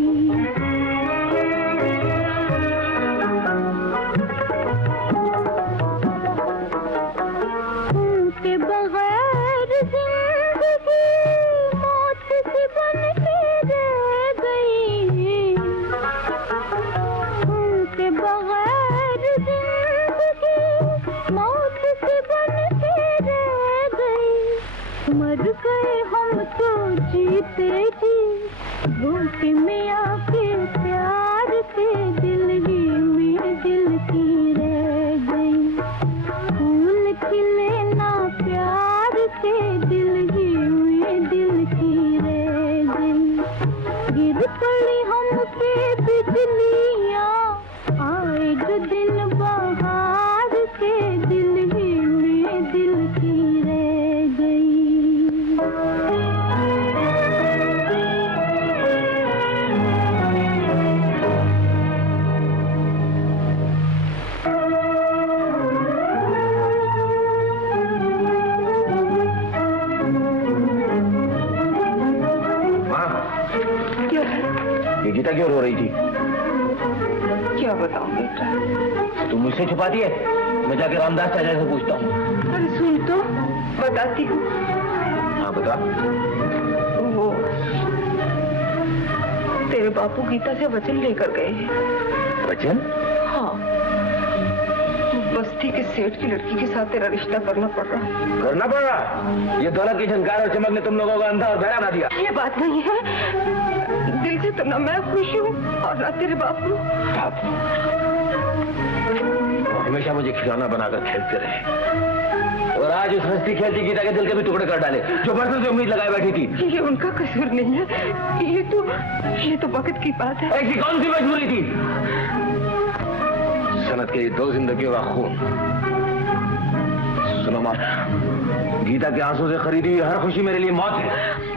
उनके बगैर जिंदगी मौत सी बन के रह गई। उनके बगैर जिंदगी मौत सी बन के रह गई। मर गए हम तो जीते जी भूखे में आके प्यार के दिल ही में दिल की रह गई। फूल खिले ना प्यार के दिल ही में दिल की रह गई। गिर पड़ी हम पे बिजलियाँ आए जो दिन बहार के दिल ही में दिल की रह गई। ये गीता क्यों रो रही थी? क्या बताऊं बेटा? तुम मुझसे छुपाती है? मैं जाके रामदास चाचा से पूछता हूँ। अरे सुन तो बताती हूँ। हाँ बता। वो तेरे बापू गीता से वचन लेकर गए हैं। वचन? हाँ, बस्ती के सेठ की लड़की के साथ तेरा रिश्ता करना पड़ रहा। करना पड़ रहा? ये दौलत की झंकार और चमक ने तुम लोगों का अंधा और बहरा बना दिया। ये बात नहीं है। दिल से तो ना मैं खुश हूँ और ना तेरे बापू। हमेशा मुझे खिलौना बनाकर खेलते रहे और आज उस हंसती खेलती गीता के दिल के भी टुकड़े कर डाले जो बरसों से उम्मीद लगाए बैठी थी। ये उनका कसूर नहीं है। ये तो वक्त की बात है। ऐसी कौन सी मजबूरी थी? सनत के 2 जिंदगियों का खून। सुनो माँ, गीता के आंसू से खरीदी हुई हर खुशी मेरे लिए मौत है।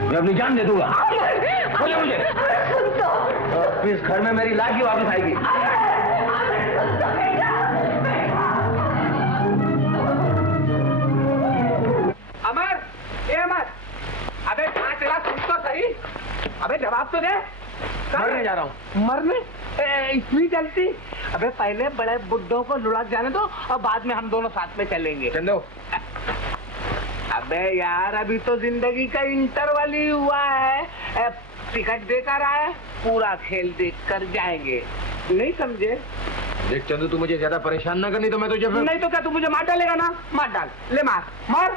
मैं अपनी जान दे दूंगा। बोले मुझे इस घर में मेरी लाश ही वापस आएगी। अमर, ए अमर, अबे कहाँ चला? तुम तो सही। अबे जवाब तो दे। मरने जा रहा हूँ। मरने? इतनी जल्दी? अबे पहले बड़े बुड्ढों को लुढ़क जाने दो और बाद में हम दोनों साथ में चलेंगे। चंदो। अबे यार अभी तो जिंदगी का इंटरवल ही हुआ है। टिकट देकर आए, पूरा खेल देख कर जाएंगे। नहीं समझे? देख चंदू, तू मुझे ज्यादा परेशान ना करनी तो मैं तुझे नहीं तो क्या तू मुझे मार डालेगा ना? मार डाल, ले मार मार।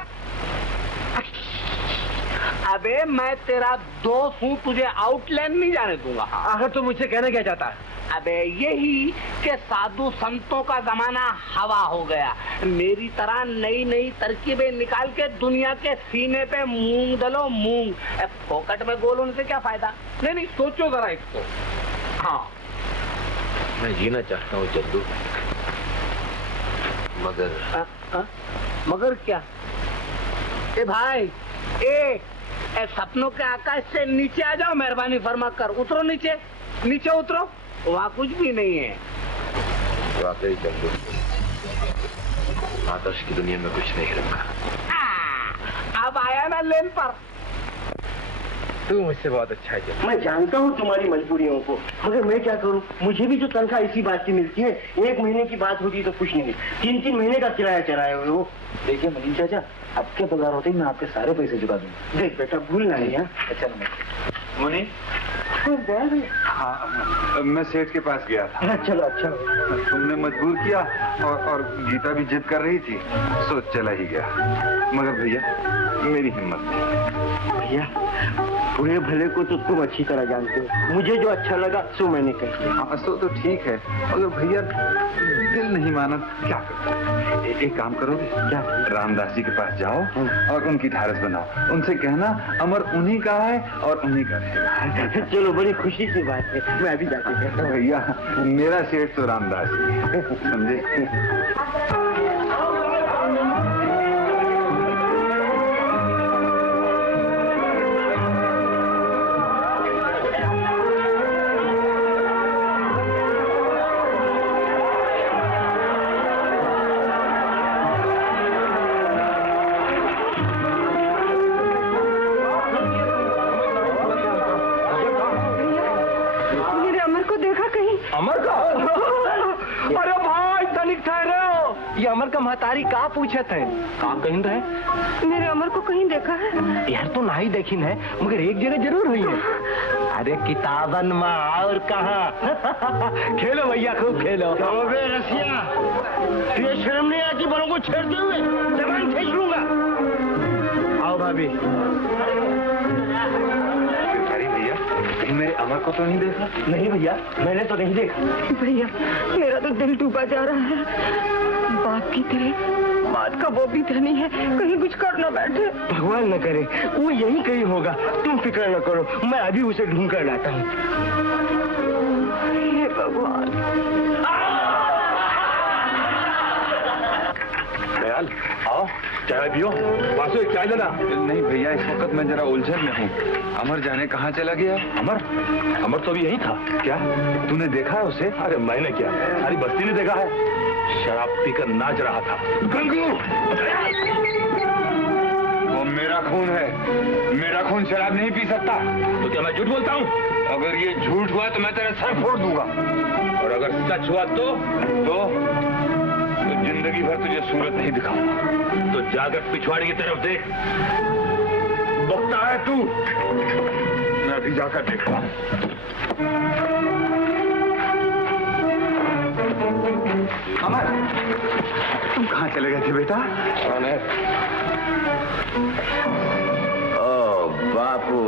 अबे मैं तेरा दोस्त हूँ, तुझे आउटलाइन नहीं जाने दूंगा। आखिर तू मुझसे कहना क्या चाहता है? अबे यही कि साधु संतों का जमाना हवा हो गया। मेरी तरह नई नई तरकीबें निकाल के दुनिया के सीने पे मूंग दलो मूंग। फोकट में गोल होने से क्या फायदा? नहीं सोचो जरा इसको। हाँ मैं जीना चाहता हूँ चंदू, मगर मगर क्या? ए भाई ए सपनों के आकाश से नीचे आ जाओ, मेहरबानी फरमा कर। उतरो नीचे, नीचे उतरो, वहाँ कुछ भी नहीं है। वाकई चंदू, आदर्श की दुनिया में कुछ नहीं रखा। अब आया ना लेन पर। तू मुझसे बहुत अच्छा है। मैं जानता हूँ तुम्हारी मजबूरियों को, मगर मैं क्या करूँ? मुझे भी जो तनख्वाह इसी बात की मिलती है। 1 महीने की बात होती तो कुछ नहीं, 3-3 महीने का किराया चलाए हुए हो। देखिए मनीष चाचा, आपके पगार होते ही मैं आपके सारे पैसे चुका दूंगा। देख बेटा, भूलना नहीं है। अच्छा मुनि, हाँ मैं सेठ के पास गया था। चलो अच्छा, तुमने मजबूर किया और गीता भी जिद कर रही थी, सो चला ही गया। मगर भैया मेरी हिम्मत नहीं। भैया बुरे भले को तो तुम अच्छी तरह जानते हो, मुझे जो अच्छा लगा सो मैंने कह दिया। हाँ सो तो ठीक है, मगर भैया दिल नहीं माना, क्या करो? एक काम करोगे क्या? रामदास जी के पास जाओ और उनकी ढारस बनाओ। उनसे कहना अमर उन्हीं का है और उन्हीं का रहेगा। चलो बड़ी खुशी की बात है, मैं अभी जाके कहता हूँ। भैया मेरा सेठ तो रामदास जी, समझे? अमर का? अरे भाई तनिक ठहरे हो, ये अमर का महतारी का पूछे थे? कहाँ कहीं रहे? मेरे अमर को कहीं देखा है? यार तो नहीं देखी है, मगर एक जगह जरूर हुई है। अरे किताबन में और कहाँ। खेलो भैया, खूब खेलो। अबे रसिया, तुझे शर्म नहीं आती बड़ों को छेड़ते हुए? जबान खींच लूंगा। आओ भाभी। कहीं मेरे अमर को तो नहीं देखा? नहीं भैया, मैंने तो नहीं देखा। भैया मेरा तो दिल डूबा जा रहा है। बाप की तरह बात का वो भी धनी है, कहीं कुछ कर न बैठे। भगवान न करे, वो यही कहीं होगा। तुम फिक्र न करो, मैं अभी उसे ढूंढ कर लाता हूँ। हे भगवान। दयाल आओ, चाय पियो। वासु एक चाय लेना। नहीं भैया, इस वक्त मैं जरा उलझन में हूँ। अमर जाने कहाँ चला गया? अमर तो अभी यही था। क्या तूने देखा है उसे? अरे मैंने क्या, सारी बस्ती ने देखा है। शराब पीकर नाच रहा था। गंगू, वो मेरा खून है, मेरा खून शराब नहीं पी सकता। तो क्या मैं झूठ बोलता हूँ? अगर ये झूठ हुआ तो मैं तेरा सर फोड़ दूंगा। और अगर सच हुआ तो जिंदगी भर तुझे सूरत नहीं दिखाऊंगा। तो जाकर पिछवाड़ी की तरफ देख। बकता है तू? मैं अभी जाकर देखता हूँ। अमर, तुम कहाँ चले गए थे बेटा? ओ बापू।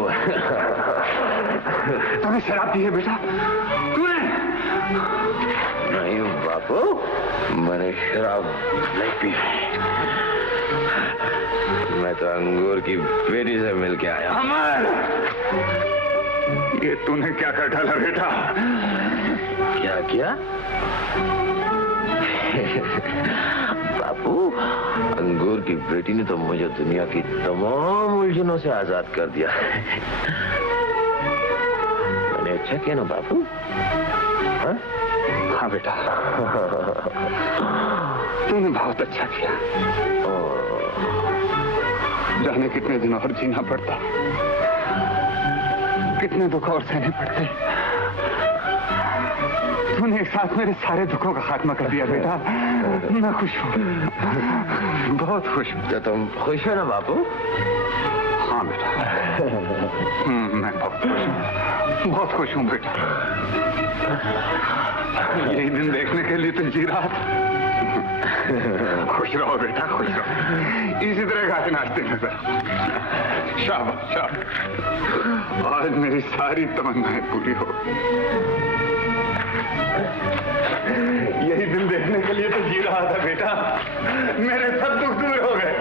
तूने शराब पी है बेटा? तूने? नहीं बापू, मैंने शराब नहीं पी। मैं तो अंगूर की बेटी से मिल के आया। अमर, ये तूने क्या कर डाला बेटा? क्या किया? बापू, अंगूर की बेटी ने तो मुझे दुनिया की तमाम उलझनों से आजाद कर दिया। मैंने अच्छा किया ना बापू? हाँ? हाँ बेटा, तूने बहुत अच्छा किया। जाने कितने दिन और जीना पड़ता, कितने दुख और सहने पड़ते। तूने एक साथ मेरे सारे दुखों का खात्मा कर दिया बेटा। मैं खुश हूँ, बहुत खुश हूँ। तो तुम खुश हो ना बापू? हाँ बेटा, मैं बहुत खुश हूँ बेटा। यही दिन देखने के लिए तो जी रहा था। खुश रहो बेटा, खुश रहो। इसी तरह गाते नाचते नजर। शाबाश शाबाश, आज मेरी सारी तमन्नाएं पूरी हो गई। यही दिन देखने के लिए तो जी रहा था बेटा। मेरे सब दुख दूर हो गए।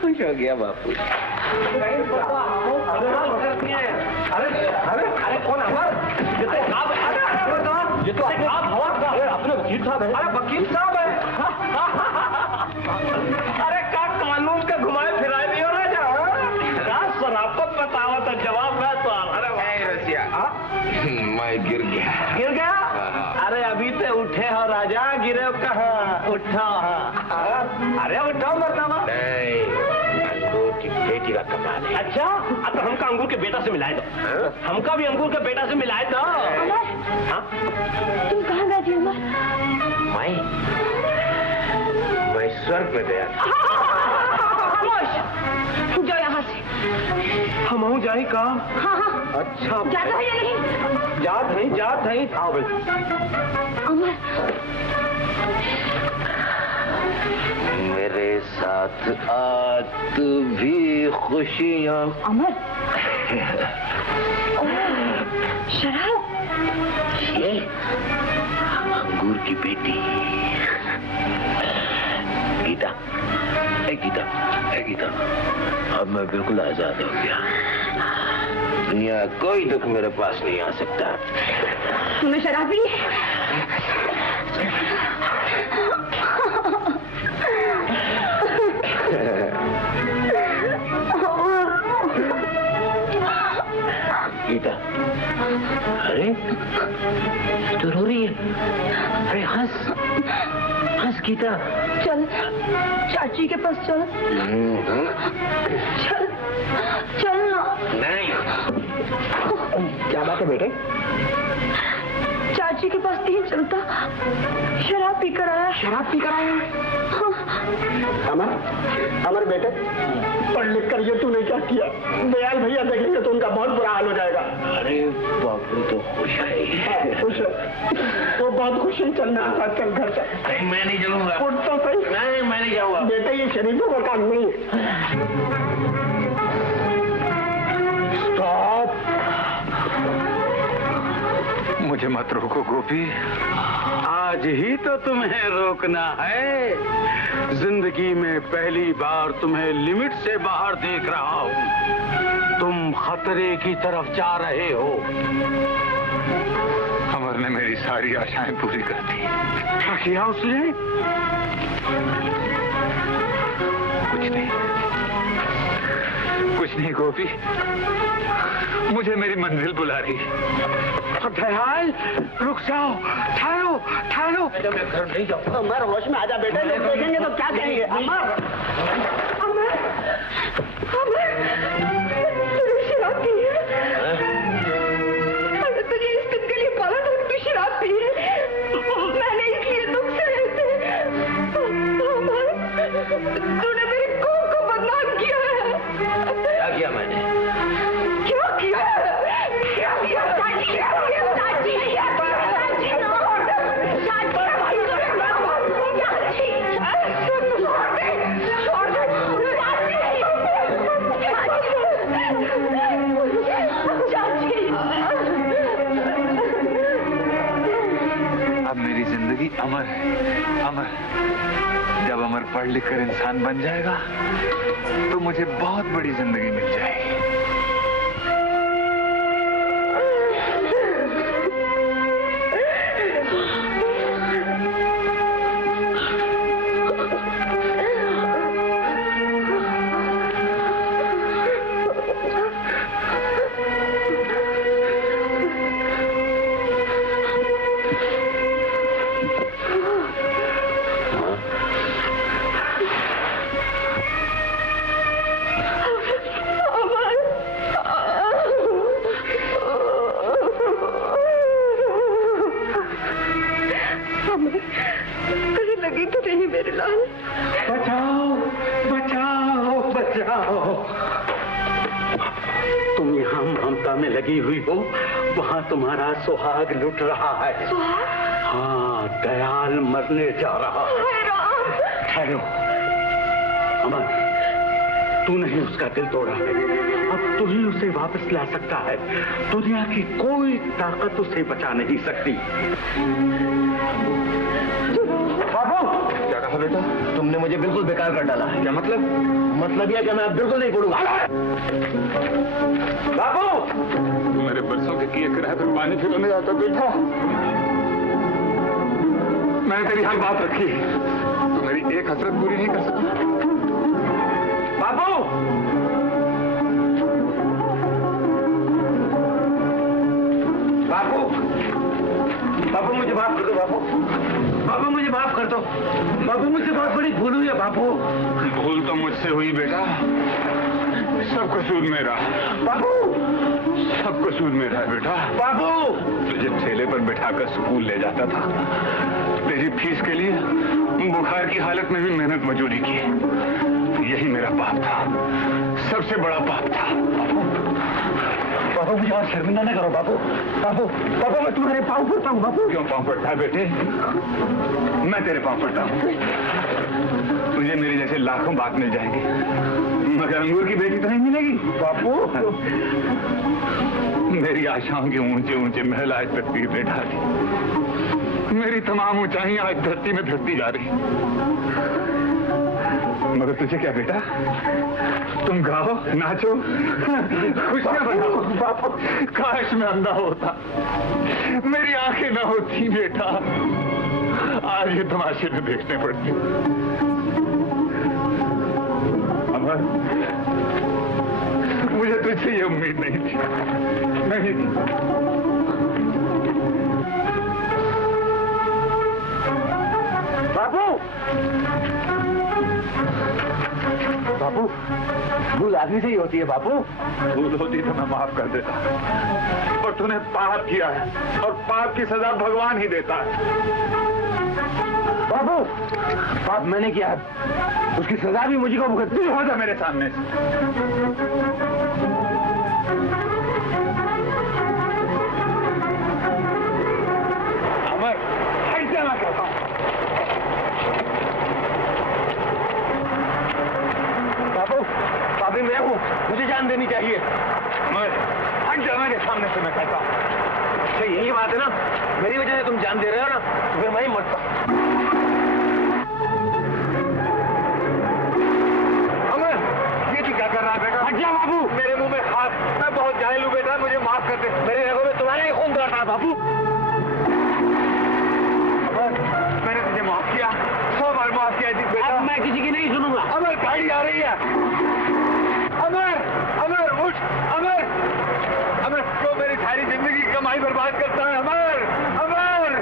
खुश हो गया बापू। अरे कौन अमर? ये तो आप अपने वकील साहब है। अरे वकील साहब है। अरे का कानून का घुमाए फिराए नहीं हो रहा शराफत बतावा तो जवाब मैं तो रसिया मैं गिर गया। अरे अभी तो उठे हो राजा, गिरे हो कहाँ? उठा। अरे उठाओ मरतबा। नहीं, अंगूर की बेटी का कमाल है। अच्छा, अब तो हमका अंगूर के बेटा से मिलाए दो। हमका भी अंगूर के बेटा से मिलाए दो। तुम कहाँ गए थे अमर? मैं स्वर्ग में गया। जाओ यहाँ से। हम जाए कहाँ? हाँ। अच्छा जाता है या नहीं? जात नहीं। आओ भाई। अमर, मेरे साथ आज भी खुशियाँ। अमर, शराब? ये अंगूर की बेटी गीता। गीता, अब मैं बिल्कुल आजाद हो गया। दुनिया का कोई दुख मेरे पास नहीं आ सकता। तुमने शराब पी? गीता, अरे तो रो रही है। अरे हंस गीता। चल चाची के पास चल। चल ना। नहीं। क्या बात है बेटे? चाची के पास नहीं चलता, शराब पी कर आया। अमर बेटे, पढ़ लिख कर ये तूने क्या किया? दयाल भैया देखेंगे तो उनका बहुत बुरा हाल हो जाएगा। अरे बापू तो खुश है। खुश है वो बहुत खुश है। चलना चल घर चल। मैं नहीं जाऊंगा। उठ तो सही। नहीं, मैं नहीं जाऊंगा। बेटे ये शरीफों का काम नहीं है। स्टॉप। मुझे मत रोको गोपी। आज ही तो तुम्हें रोकना है। जिंदगी में पहली बार तुम्हें लिमिट से बाहर देख रहा हूँ। तुम खतरे की तरफ जा रहे हो। अमर ने मेरी सारी आशाएं पूरी कर दी। क्या किया उसने? कुछ नहीं गोपी, मुझे मेरी मंजिल बुला रही। दयाल, रुक जाओ। ठहरो। मैं घर नहीं जाऊंगा। अमर होश में आजा बेटे, लोग देखेंगे तो क्या कहेंगे? अमर, तूने शराब पी है? मैंने तुझे इस दिन के लिए पाला था कि तू शराब पी है। मैंने इसलिए तुमसे रहते। तूने मेरी कौम को बदनाम किया है। क्या किया मैंने? क्या किया? अब मेरी जिंदगी अमर है। अमर, जब अमर पढ़ लिख कर इंसान बन जाएगा तो मुझे बहुत बड़ी जिंदगी मिल जाएगी। तुम यहाँ ममता में लगी हुई हो, वहाँ तुम्हारा सुहाग लुट रहा है। हाँ, दयाल मरने जा रहा है। ठहरो। अमर, तूने ही उसका दिल तोड़ा, अब तू ही उसे वापस ला सकता है। दुनिया की कोई ताकत उसे बचा नहीं सकती। बाबू, क्या कहा बेटा? तुमने मुझे बिल्कुल बेकार कर डाला। क्या मतलब? मतलब यह कि मैं अब बिल्कुल नहीं पढ़ूंगा। बाबू, मेरे बरसों के किए किराए पर पानी फिर नहीं आता बेटा। मैंने तेरी हर बात रखी, तो मेरी एक हसरत पूरी नहीं कर सकता। बाबू, बाबू, बाबू मुझे माफ कर दो बाबू। बाबू मुझे माफ कर दो। बाबू मुझसे बहुत बड़ी भूल हुई है बाबू। भूल तो मुझसे हुई बेटा, सब कसूर मेरा। बाबू, सब कसूर मेरा है बेटा। बाबू, तुझे ठेले पर बिठाकर स्कूल ले जाता था, तेरी फीस के लिए बुखार की हालत में भी मेहनत मजूरी की। यही मेरा पाप था, सबसे बड़ा पाप था। बाबू मुझे और शर्मिंदा न करो बाबू। बाबू, बाबू मैं तुम्हारे पाँव पड़ता हूँ बाबू। क्यों पाँव पड़ता है बेटे? मैं तेरे पाँव पड़ता हूँ। तुझे मेरे जैसे लाखों बात मिल जाएंगे, मगर अंगूर की बेटी तो नहीं मिलेगी बापू। मेरी आशाओं के ऊंचे ऊंचे महल आज तकदीर ने ढाली। मेरी तमाम ऊंचाइयां आज धरती में धरती जा रही। मगर तुझे क्या बेटा, तुम गाओ, नाचो, खुशियां मनाओ। बापू, काश मैं अंधा होता, मेरी आंखें ना होती बेटा, आज ये तमाशे में देखने पड़ते। अमर, मुझे तुझसे ये उम्मीद नहीं थी, नहीं थी। बाबू, बाबू, भूल आदमी से ही होती है बापू। भूल होती तो मैं माफ कर देता, और तूने पाप किया है, और पाप की सजा भगवान ही देता है। बाबू, पाप मैंने किया है, उसकी सजा भी मुझे को भुगतनी हो जा मेरे सामने से। अमर, ऐसे मैं कहता हूँ। बाबू, बाबी मैं हूँ, मुझे जान देनी चाहिए। अमर, हट जा मेरे सामने से, मैं कहता हूँ। अच्छा यही बात है ना, मेरी वजह से तुम जान दे रहे हो ना, तो फिर मैं ही मरता। अमर, ये तू क्या कर रहा है बेटा? हट जा बाबू। मेरे मुंह में हाथ, मैं बहुत जाहिल हूँ बेटा, मुझे माफ कर दे। मेरे रगों में तुम्हारा ही खून दौड़ रहा है बाबू। अमर, मैंने तुझे माफ किया, 100 बार माफ किया जी बेटा। अब मैं किसी की नहीं सुनूंगा। अमर, गाड़ी आ रही है। अमर, अमर उठ, अमर, अमर, क्यों मेरी सारी जिंदगी की कमाई बर्बाद करता है? अमर, अमर।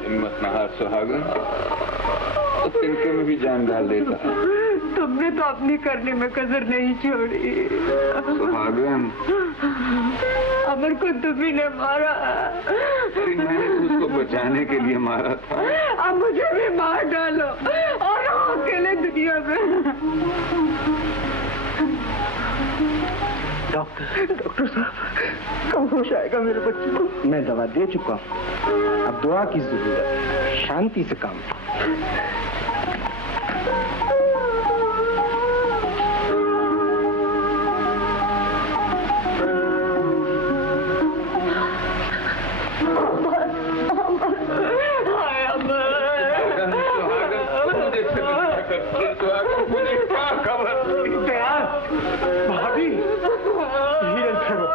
हिम्मत न हार सुहागन, तो तिनके में भी जान डाल देता है। तुमने तो अपनी करने में कसर नहीं छोड़ी। सुहागन, अमर को तुम्ही ने मारा। मैंने उसको बचाने के लिए मारा था। अब मुझे भी मार डालो और अकेले दुनिया में। डॉक्टर साहब, कब होश आएगा मेरे बच्चे को? मैं दवा दे चुका हूँ, अब दुआ की जरूरत है, शांति से काम। सुहागन, मुझे क्या खबर? भाभी, धीरे करो।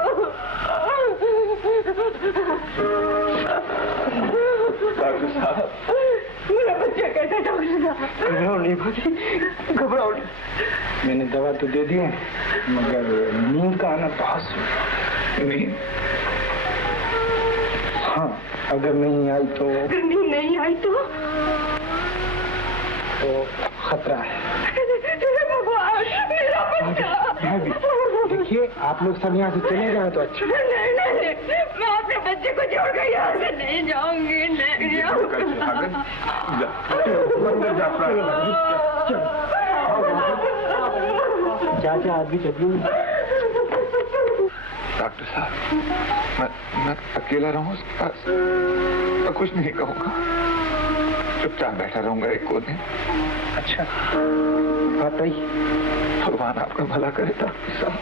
डॉक्टर साहब, मेरा बच्चा कैसा? डॉक्टर साहब, घबराओ नहीं भाभी, घबराओ नहीं। मैंने दवा तो दे दी है, मगर नींद का आना बहुत नींद। हाँ, अगर नहीं आई तो नहीं आई तो खतरा है। भगवान, मेरा बच्चा। देखिए, आप लोग सब यहाँ से चले जाए तो अच्छा। नहीं, मैं अपने बच्चे को छोड़ कर यहाँ से नहीं जाऊंगी, नहीं जाऊंगी। चाचा आदमी चलिए। डॉक्टर साहब, मैं अकेला रहूँ उसके पास? मैं कुछ नहीं कहूँगा, चुपचाप बैठा रहूंगा एक कोने। अच्छा, बताइए, भगवान आपका भला करे डॉक्टर साहब।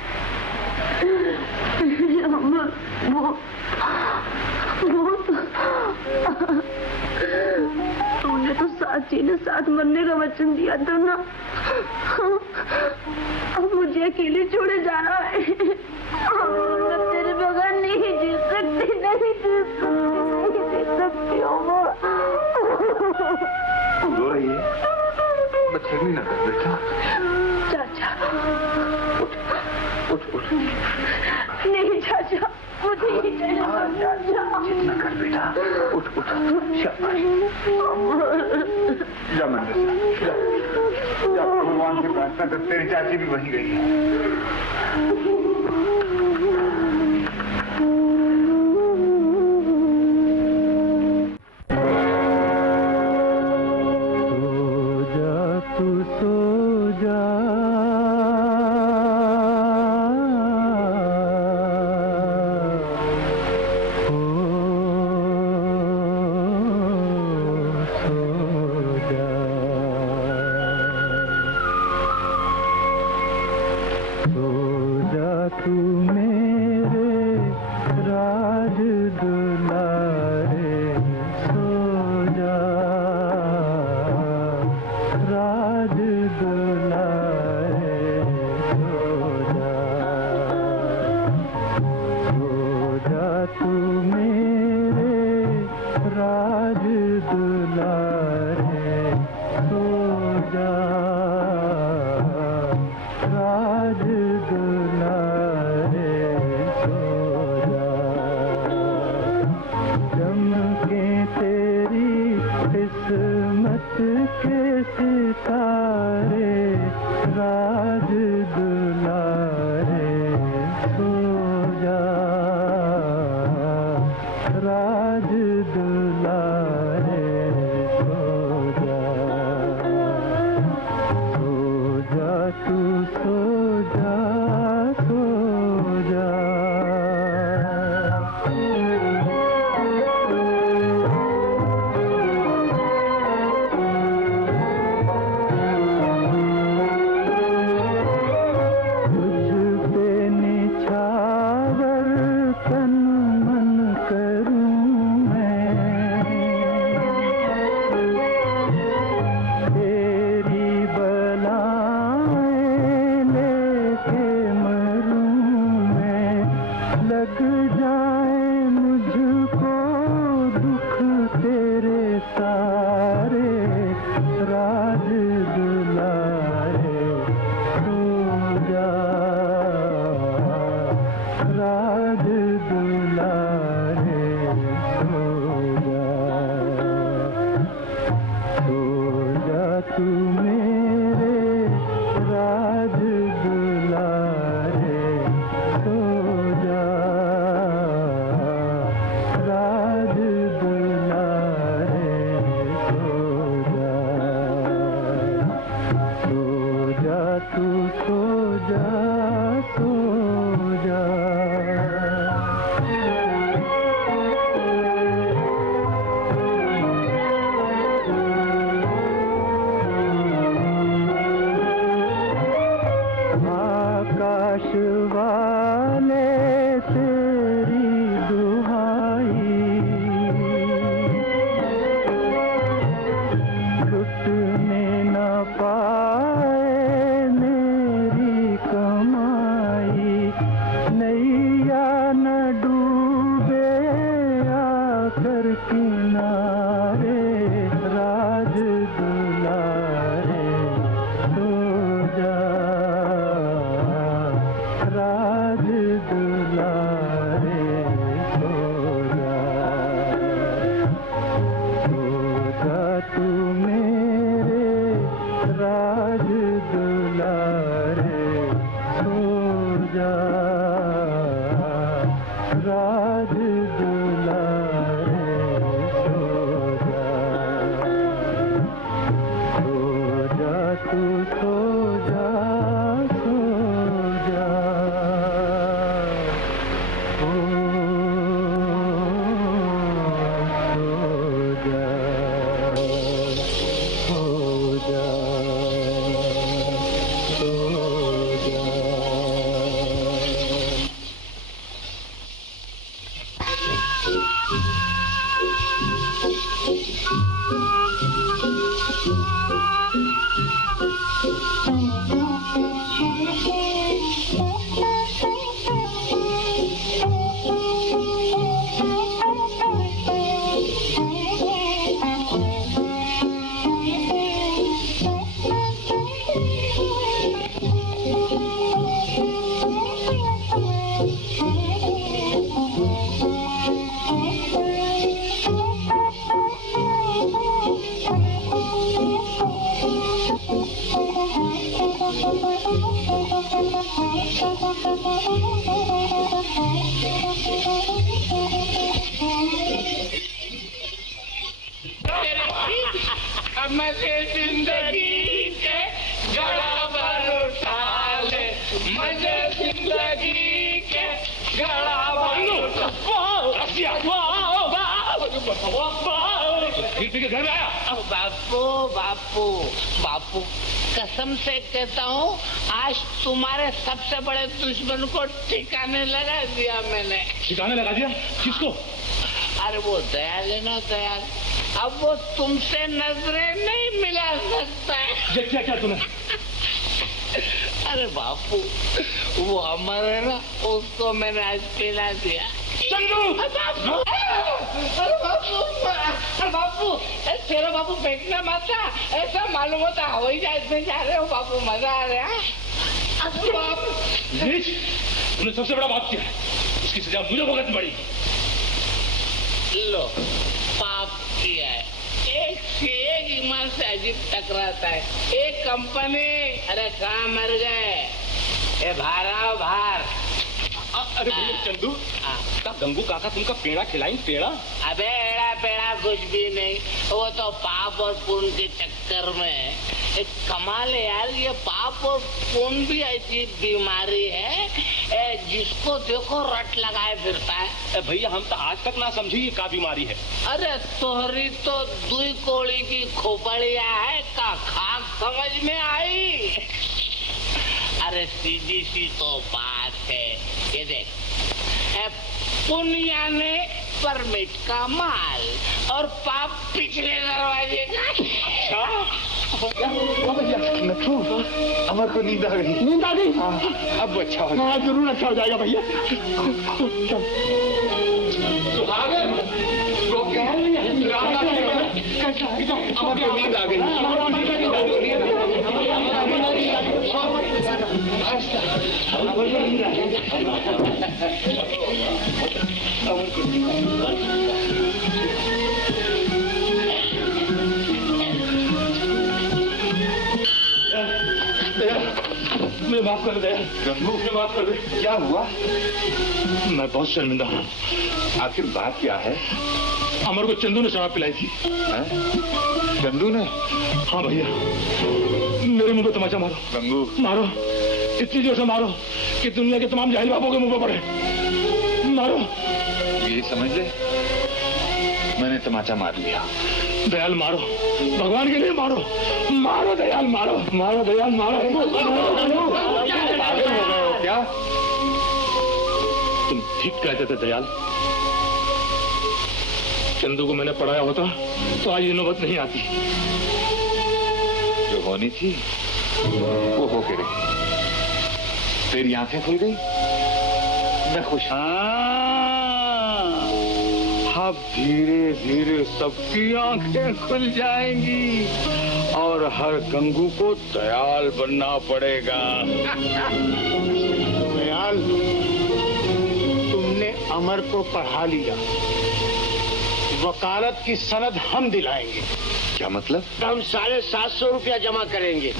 तुमने तो साथ जीने साथ मरने का वचन दिया था ना, अब मुझे अकेले छोड़े जाना है। मैं तेरे बगैर नहीं जी सकती, नहीं जी सकती हूँ। रो रही है, बच्चे नहीं ना कर बेटा। चाचा, उठ। नहीं चाचा, मुझे ही चाहिए चाचा। जितना कर बेटा, उठ। शाबाश। जा मंदिर से, जा भगवान से प्रार्थना कर, तेरी चाची भी वहीं गई है। घुटने न पा मजे जिंदगी के घड़ा भर उठा ले, मजे जिंदगी के घड़ा भर उठा। घर में आया। बापू बापू बापू कसम से कहता हूँ, आज तुम्हारे सबसे बड़े दुश्मन को ठिकाने लगा दिया मैंने। ठिकाने लगा दिया? किसको? अरे वो दयाल है ना, दयाल। अब वो तुमसे नजरें नहीं मिला सकता है। ये क्या तूने? अरे बापू, वो अमर है ना, उसको मैंने आज पिला दिया। चंदू! बापू, अरे बापू, तेरा बापू फेंकना मत था, ऐसा मालूम होता हवाई जहाज में जा रहे हो बापू, मजा आ रहा है। नीच, तूने सबसे बड़ा बात किया है, उसकी सजा मुझे भुगतनी पड़ी। लो, पाप किया है, एक से एक ईमान से अजीब टकराता है। एक कंपनी, अरे कहाँ मर गए? ए भार भार। अरे चंदू, गंगू काका तुमका पेड़ा खिलाई? पेड़ा? अबे एड़ा पेड़ा कुछ भी नहीं, वो तो पाप और पुण्य के चक्कर में। एक कमाल है यार, ये पाप और पुण्य भी ऐसी बीमारी है जिसको देखो रट लगाए फिरता है। भैया हम तो आज तक ना समझी ये क्या बीमारी है। अरे तोहरी तो दुई कोड़ी की खोपड़िया है का खाक समझ में आई। अरे सीधी सी तो बात है, ये देख, पुण्य ने परमिट का माल और पाप पिछले दरवाजे का। नथु, अमर को नींद आ गई। नींद आ गई? अब अच्छा हो। हाँ जरूर अच्छा हो जाएगा भैया। अमर को नींद आ गई। मुझे माफ कर दे गंगू, मुझे माफ कर दे। क्या हुआ? मैं बहुत शर्मिंदा हूँ। आखिर बात क्या है? अमर को चंदू ने शराब पिलाई थी। चंदू ने? हाँ भैया, मेरे मुंह पे तमाचा मारो। गंगू, मारो, इतनी जोर से मारो कि दुनिया के तमाम जाहिल बापों के मुंह पे पड़े। मारो। यही समझ ले, मैंने तमाचा मार लिया। दयाल मारो, भगवान के लिए मारो। मारो दयाल, मारो मारो दयाल, मारो। पागल हो गए हो क्या? तुम ठीक कहते थे दयाल। चंदू को मैंने पढ़ाया होता तो आज ये नौबत नहीं आती। जो होनी थी वो होके रही। तेरी आंखें खुल गई, मैं खुश। अब धीरे धीरे सबकी आंखें खुल जाएंगी और हर गंगू को दयाल बनना पड़ेगा। दयाल, तुमने अमर को पढ़ा लिया, वकालत की सनद हम दिलाएंगे। क्या मतलब? हम 750 रुपया जमा करेंगे।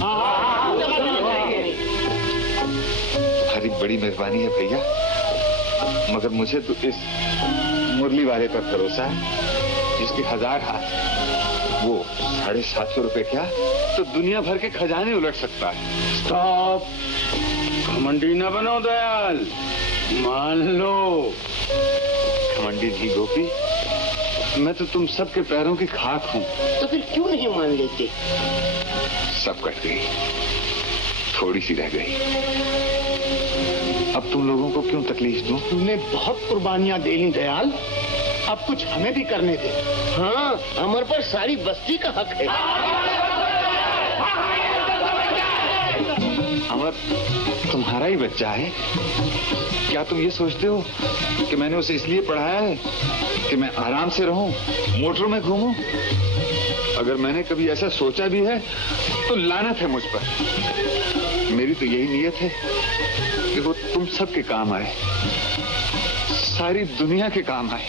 तुम्हारी बड़ी मेहरबानी है भैया, मगर मुझे तो इस मुरली वाले पर भरोसा है जिसके 1000 हाथ। वो 750 रुपए क्या तो दुनिया भर के खजाने उलट सकता है। स्टॉप, घमंडी न बनो दयाल, मान लो। घमंडी नहीं गोपी, मैं तो तुम सबके पैरों की खाक हूँ। तो फिर क्यों नहीं मान लेते? सब कट गई, थोड़ी सी रह गई। अब तुम लोगों को क्यों तकलीफ दूं? तुमने बहुत कुर्बानियां दे ली दयाल, अब कुछ हमें भी करने दे। हाँ, अमर पर सारी बस्ती का हक है। अमर तुम्हारा ही बच्चा है। क्या तुम ये सोचते हो कि मैंने उसे इसलिए पढ़ाया है कि मैं आराम से रहूं, मोटरों में घूमूं? अगर मैंने कभी ऐसा सोचा भी है तो लानत है मुझ पर। मेरी तो यही नीयत है कि वो तुम सबके काम आए, सारी दुनिया के काम आए।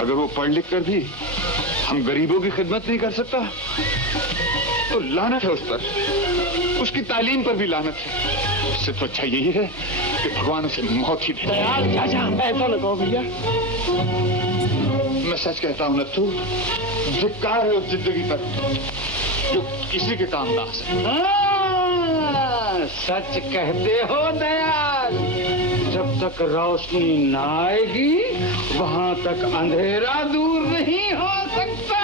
अगर वो पढ़ लिख कर भी हम गरीबों की खिदमत नहीं कर सकता तो लानत है उस पर, उसकी तालीम पर भी लानत है। इससे तो अच्छा यही है कि भगवान उसे मौत ही दे। दयाल चाचा, ऐसा न कहो भैया। मैं मैं सच कहता हूँ नथु, धिक्कार है उस जिंदगी पर जो किसी के काम ना आ सके। सच कहते हो दयाल। जब तक रोशनी न आएगी वहां तक अंधेरा दूर नहीं हो सकता।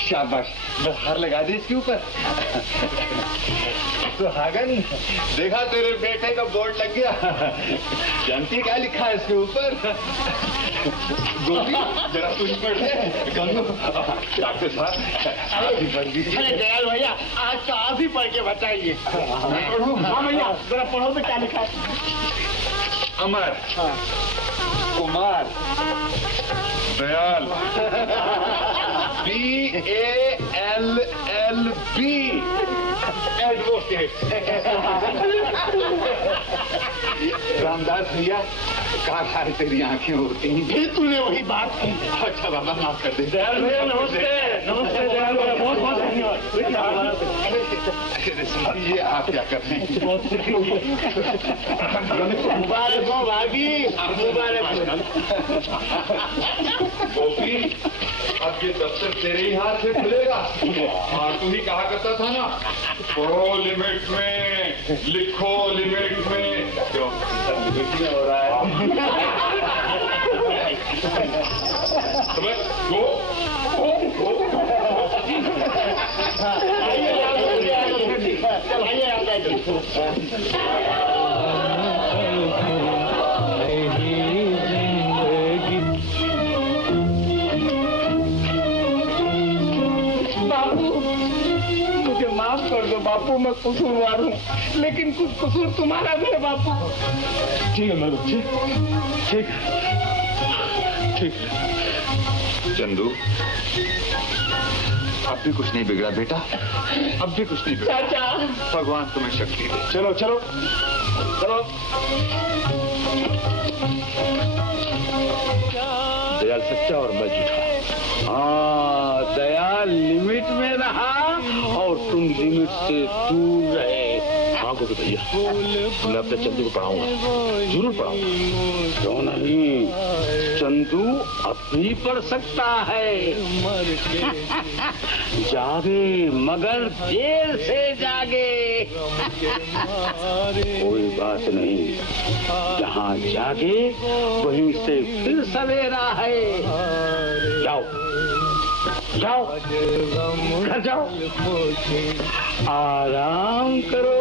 शाबाश, बस हार लगा दी इसके ऊपर। तो हागन, देखा तेरे बेटे का बोर्ड लग गया। जानती क्या लिखा है इसके ऊपर? गोपी, जरा कुछ पढ़ ले। डॉक्टर साहब, अरे दयाल भैया, आज तो आप ही पढ़ के बताइए। हाँ भैया, जरा पढ़ो में क्या लिखा है। अमर, कुमार, दयाल, BALLB, एडवोकेट। रामदास भैया, कहाँ सारी तेरी आंखें होती हैं? फिर तूने वही बात की। अच्छा बाबा, माफ कर दे। दयाल भैया नमस्ते। नमस्ते दयाल भैया, बहुत बहुत धन्यवाद। ये आप क्या कर रहे हैं? मुबारक हो भाभी, मुबारक हो। गोपी, अब ये दफ्तर तेरे ही हाथ से खुलेगा। हाँ, तू ही कहा करता था ना, पढ़ो लिमिट में, लिखो लिमिट में। क्यों, सब लिमिट में हो रहा है? तो बस गो। माफ कर दो बापू, मैं कसूरवार हूँ, लेकिन कुछ कसूर तुम्हारा भी है बापू। ठीक है मेरे बच्चे, ठीक ठीक। चंदू, अब भी कुछ नहीं बिगड़ा बेटा, अब भी कुछ नहीं बिगड़ा। चाचा, भगवान तुम्हें शक्ति दे। चलो चलो चलो। दयाल सच्चा और मैं झूठा। हाँ, दयाल लिमिट में रहा और तुम लिमिट से दूर रहे। हाँ गोपी भैया, मैं अपने चंदू को पढ़ाऊंगा, जरूर पढ़ाऊंगा। क्यों नहीं, चंदू अब भी पढ़ सकता है। जागे मगर देर से जागे। कोई बात नहीं, जहाँ जागे वहीं से फिर सवेरा है। जाओ जाओ, घर जाओ, आराम करो।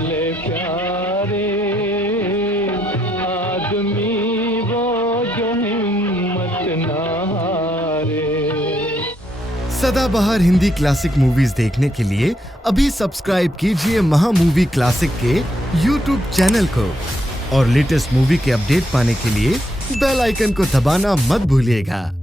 ले प्यारे आदमी वो जो हिम्मत ना हारे। सदाबहार हिंदी क्लासिक मूवीज देखने के लिए अभी सब्सक्राइब कीजिए महा मूवी क्लासिक के YouTube चैनल को और लेटेस्ट मूवी के अपडेट पाने के लिए बेल आइकन को दबाना मत भूलिएगा।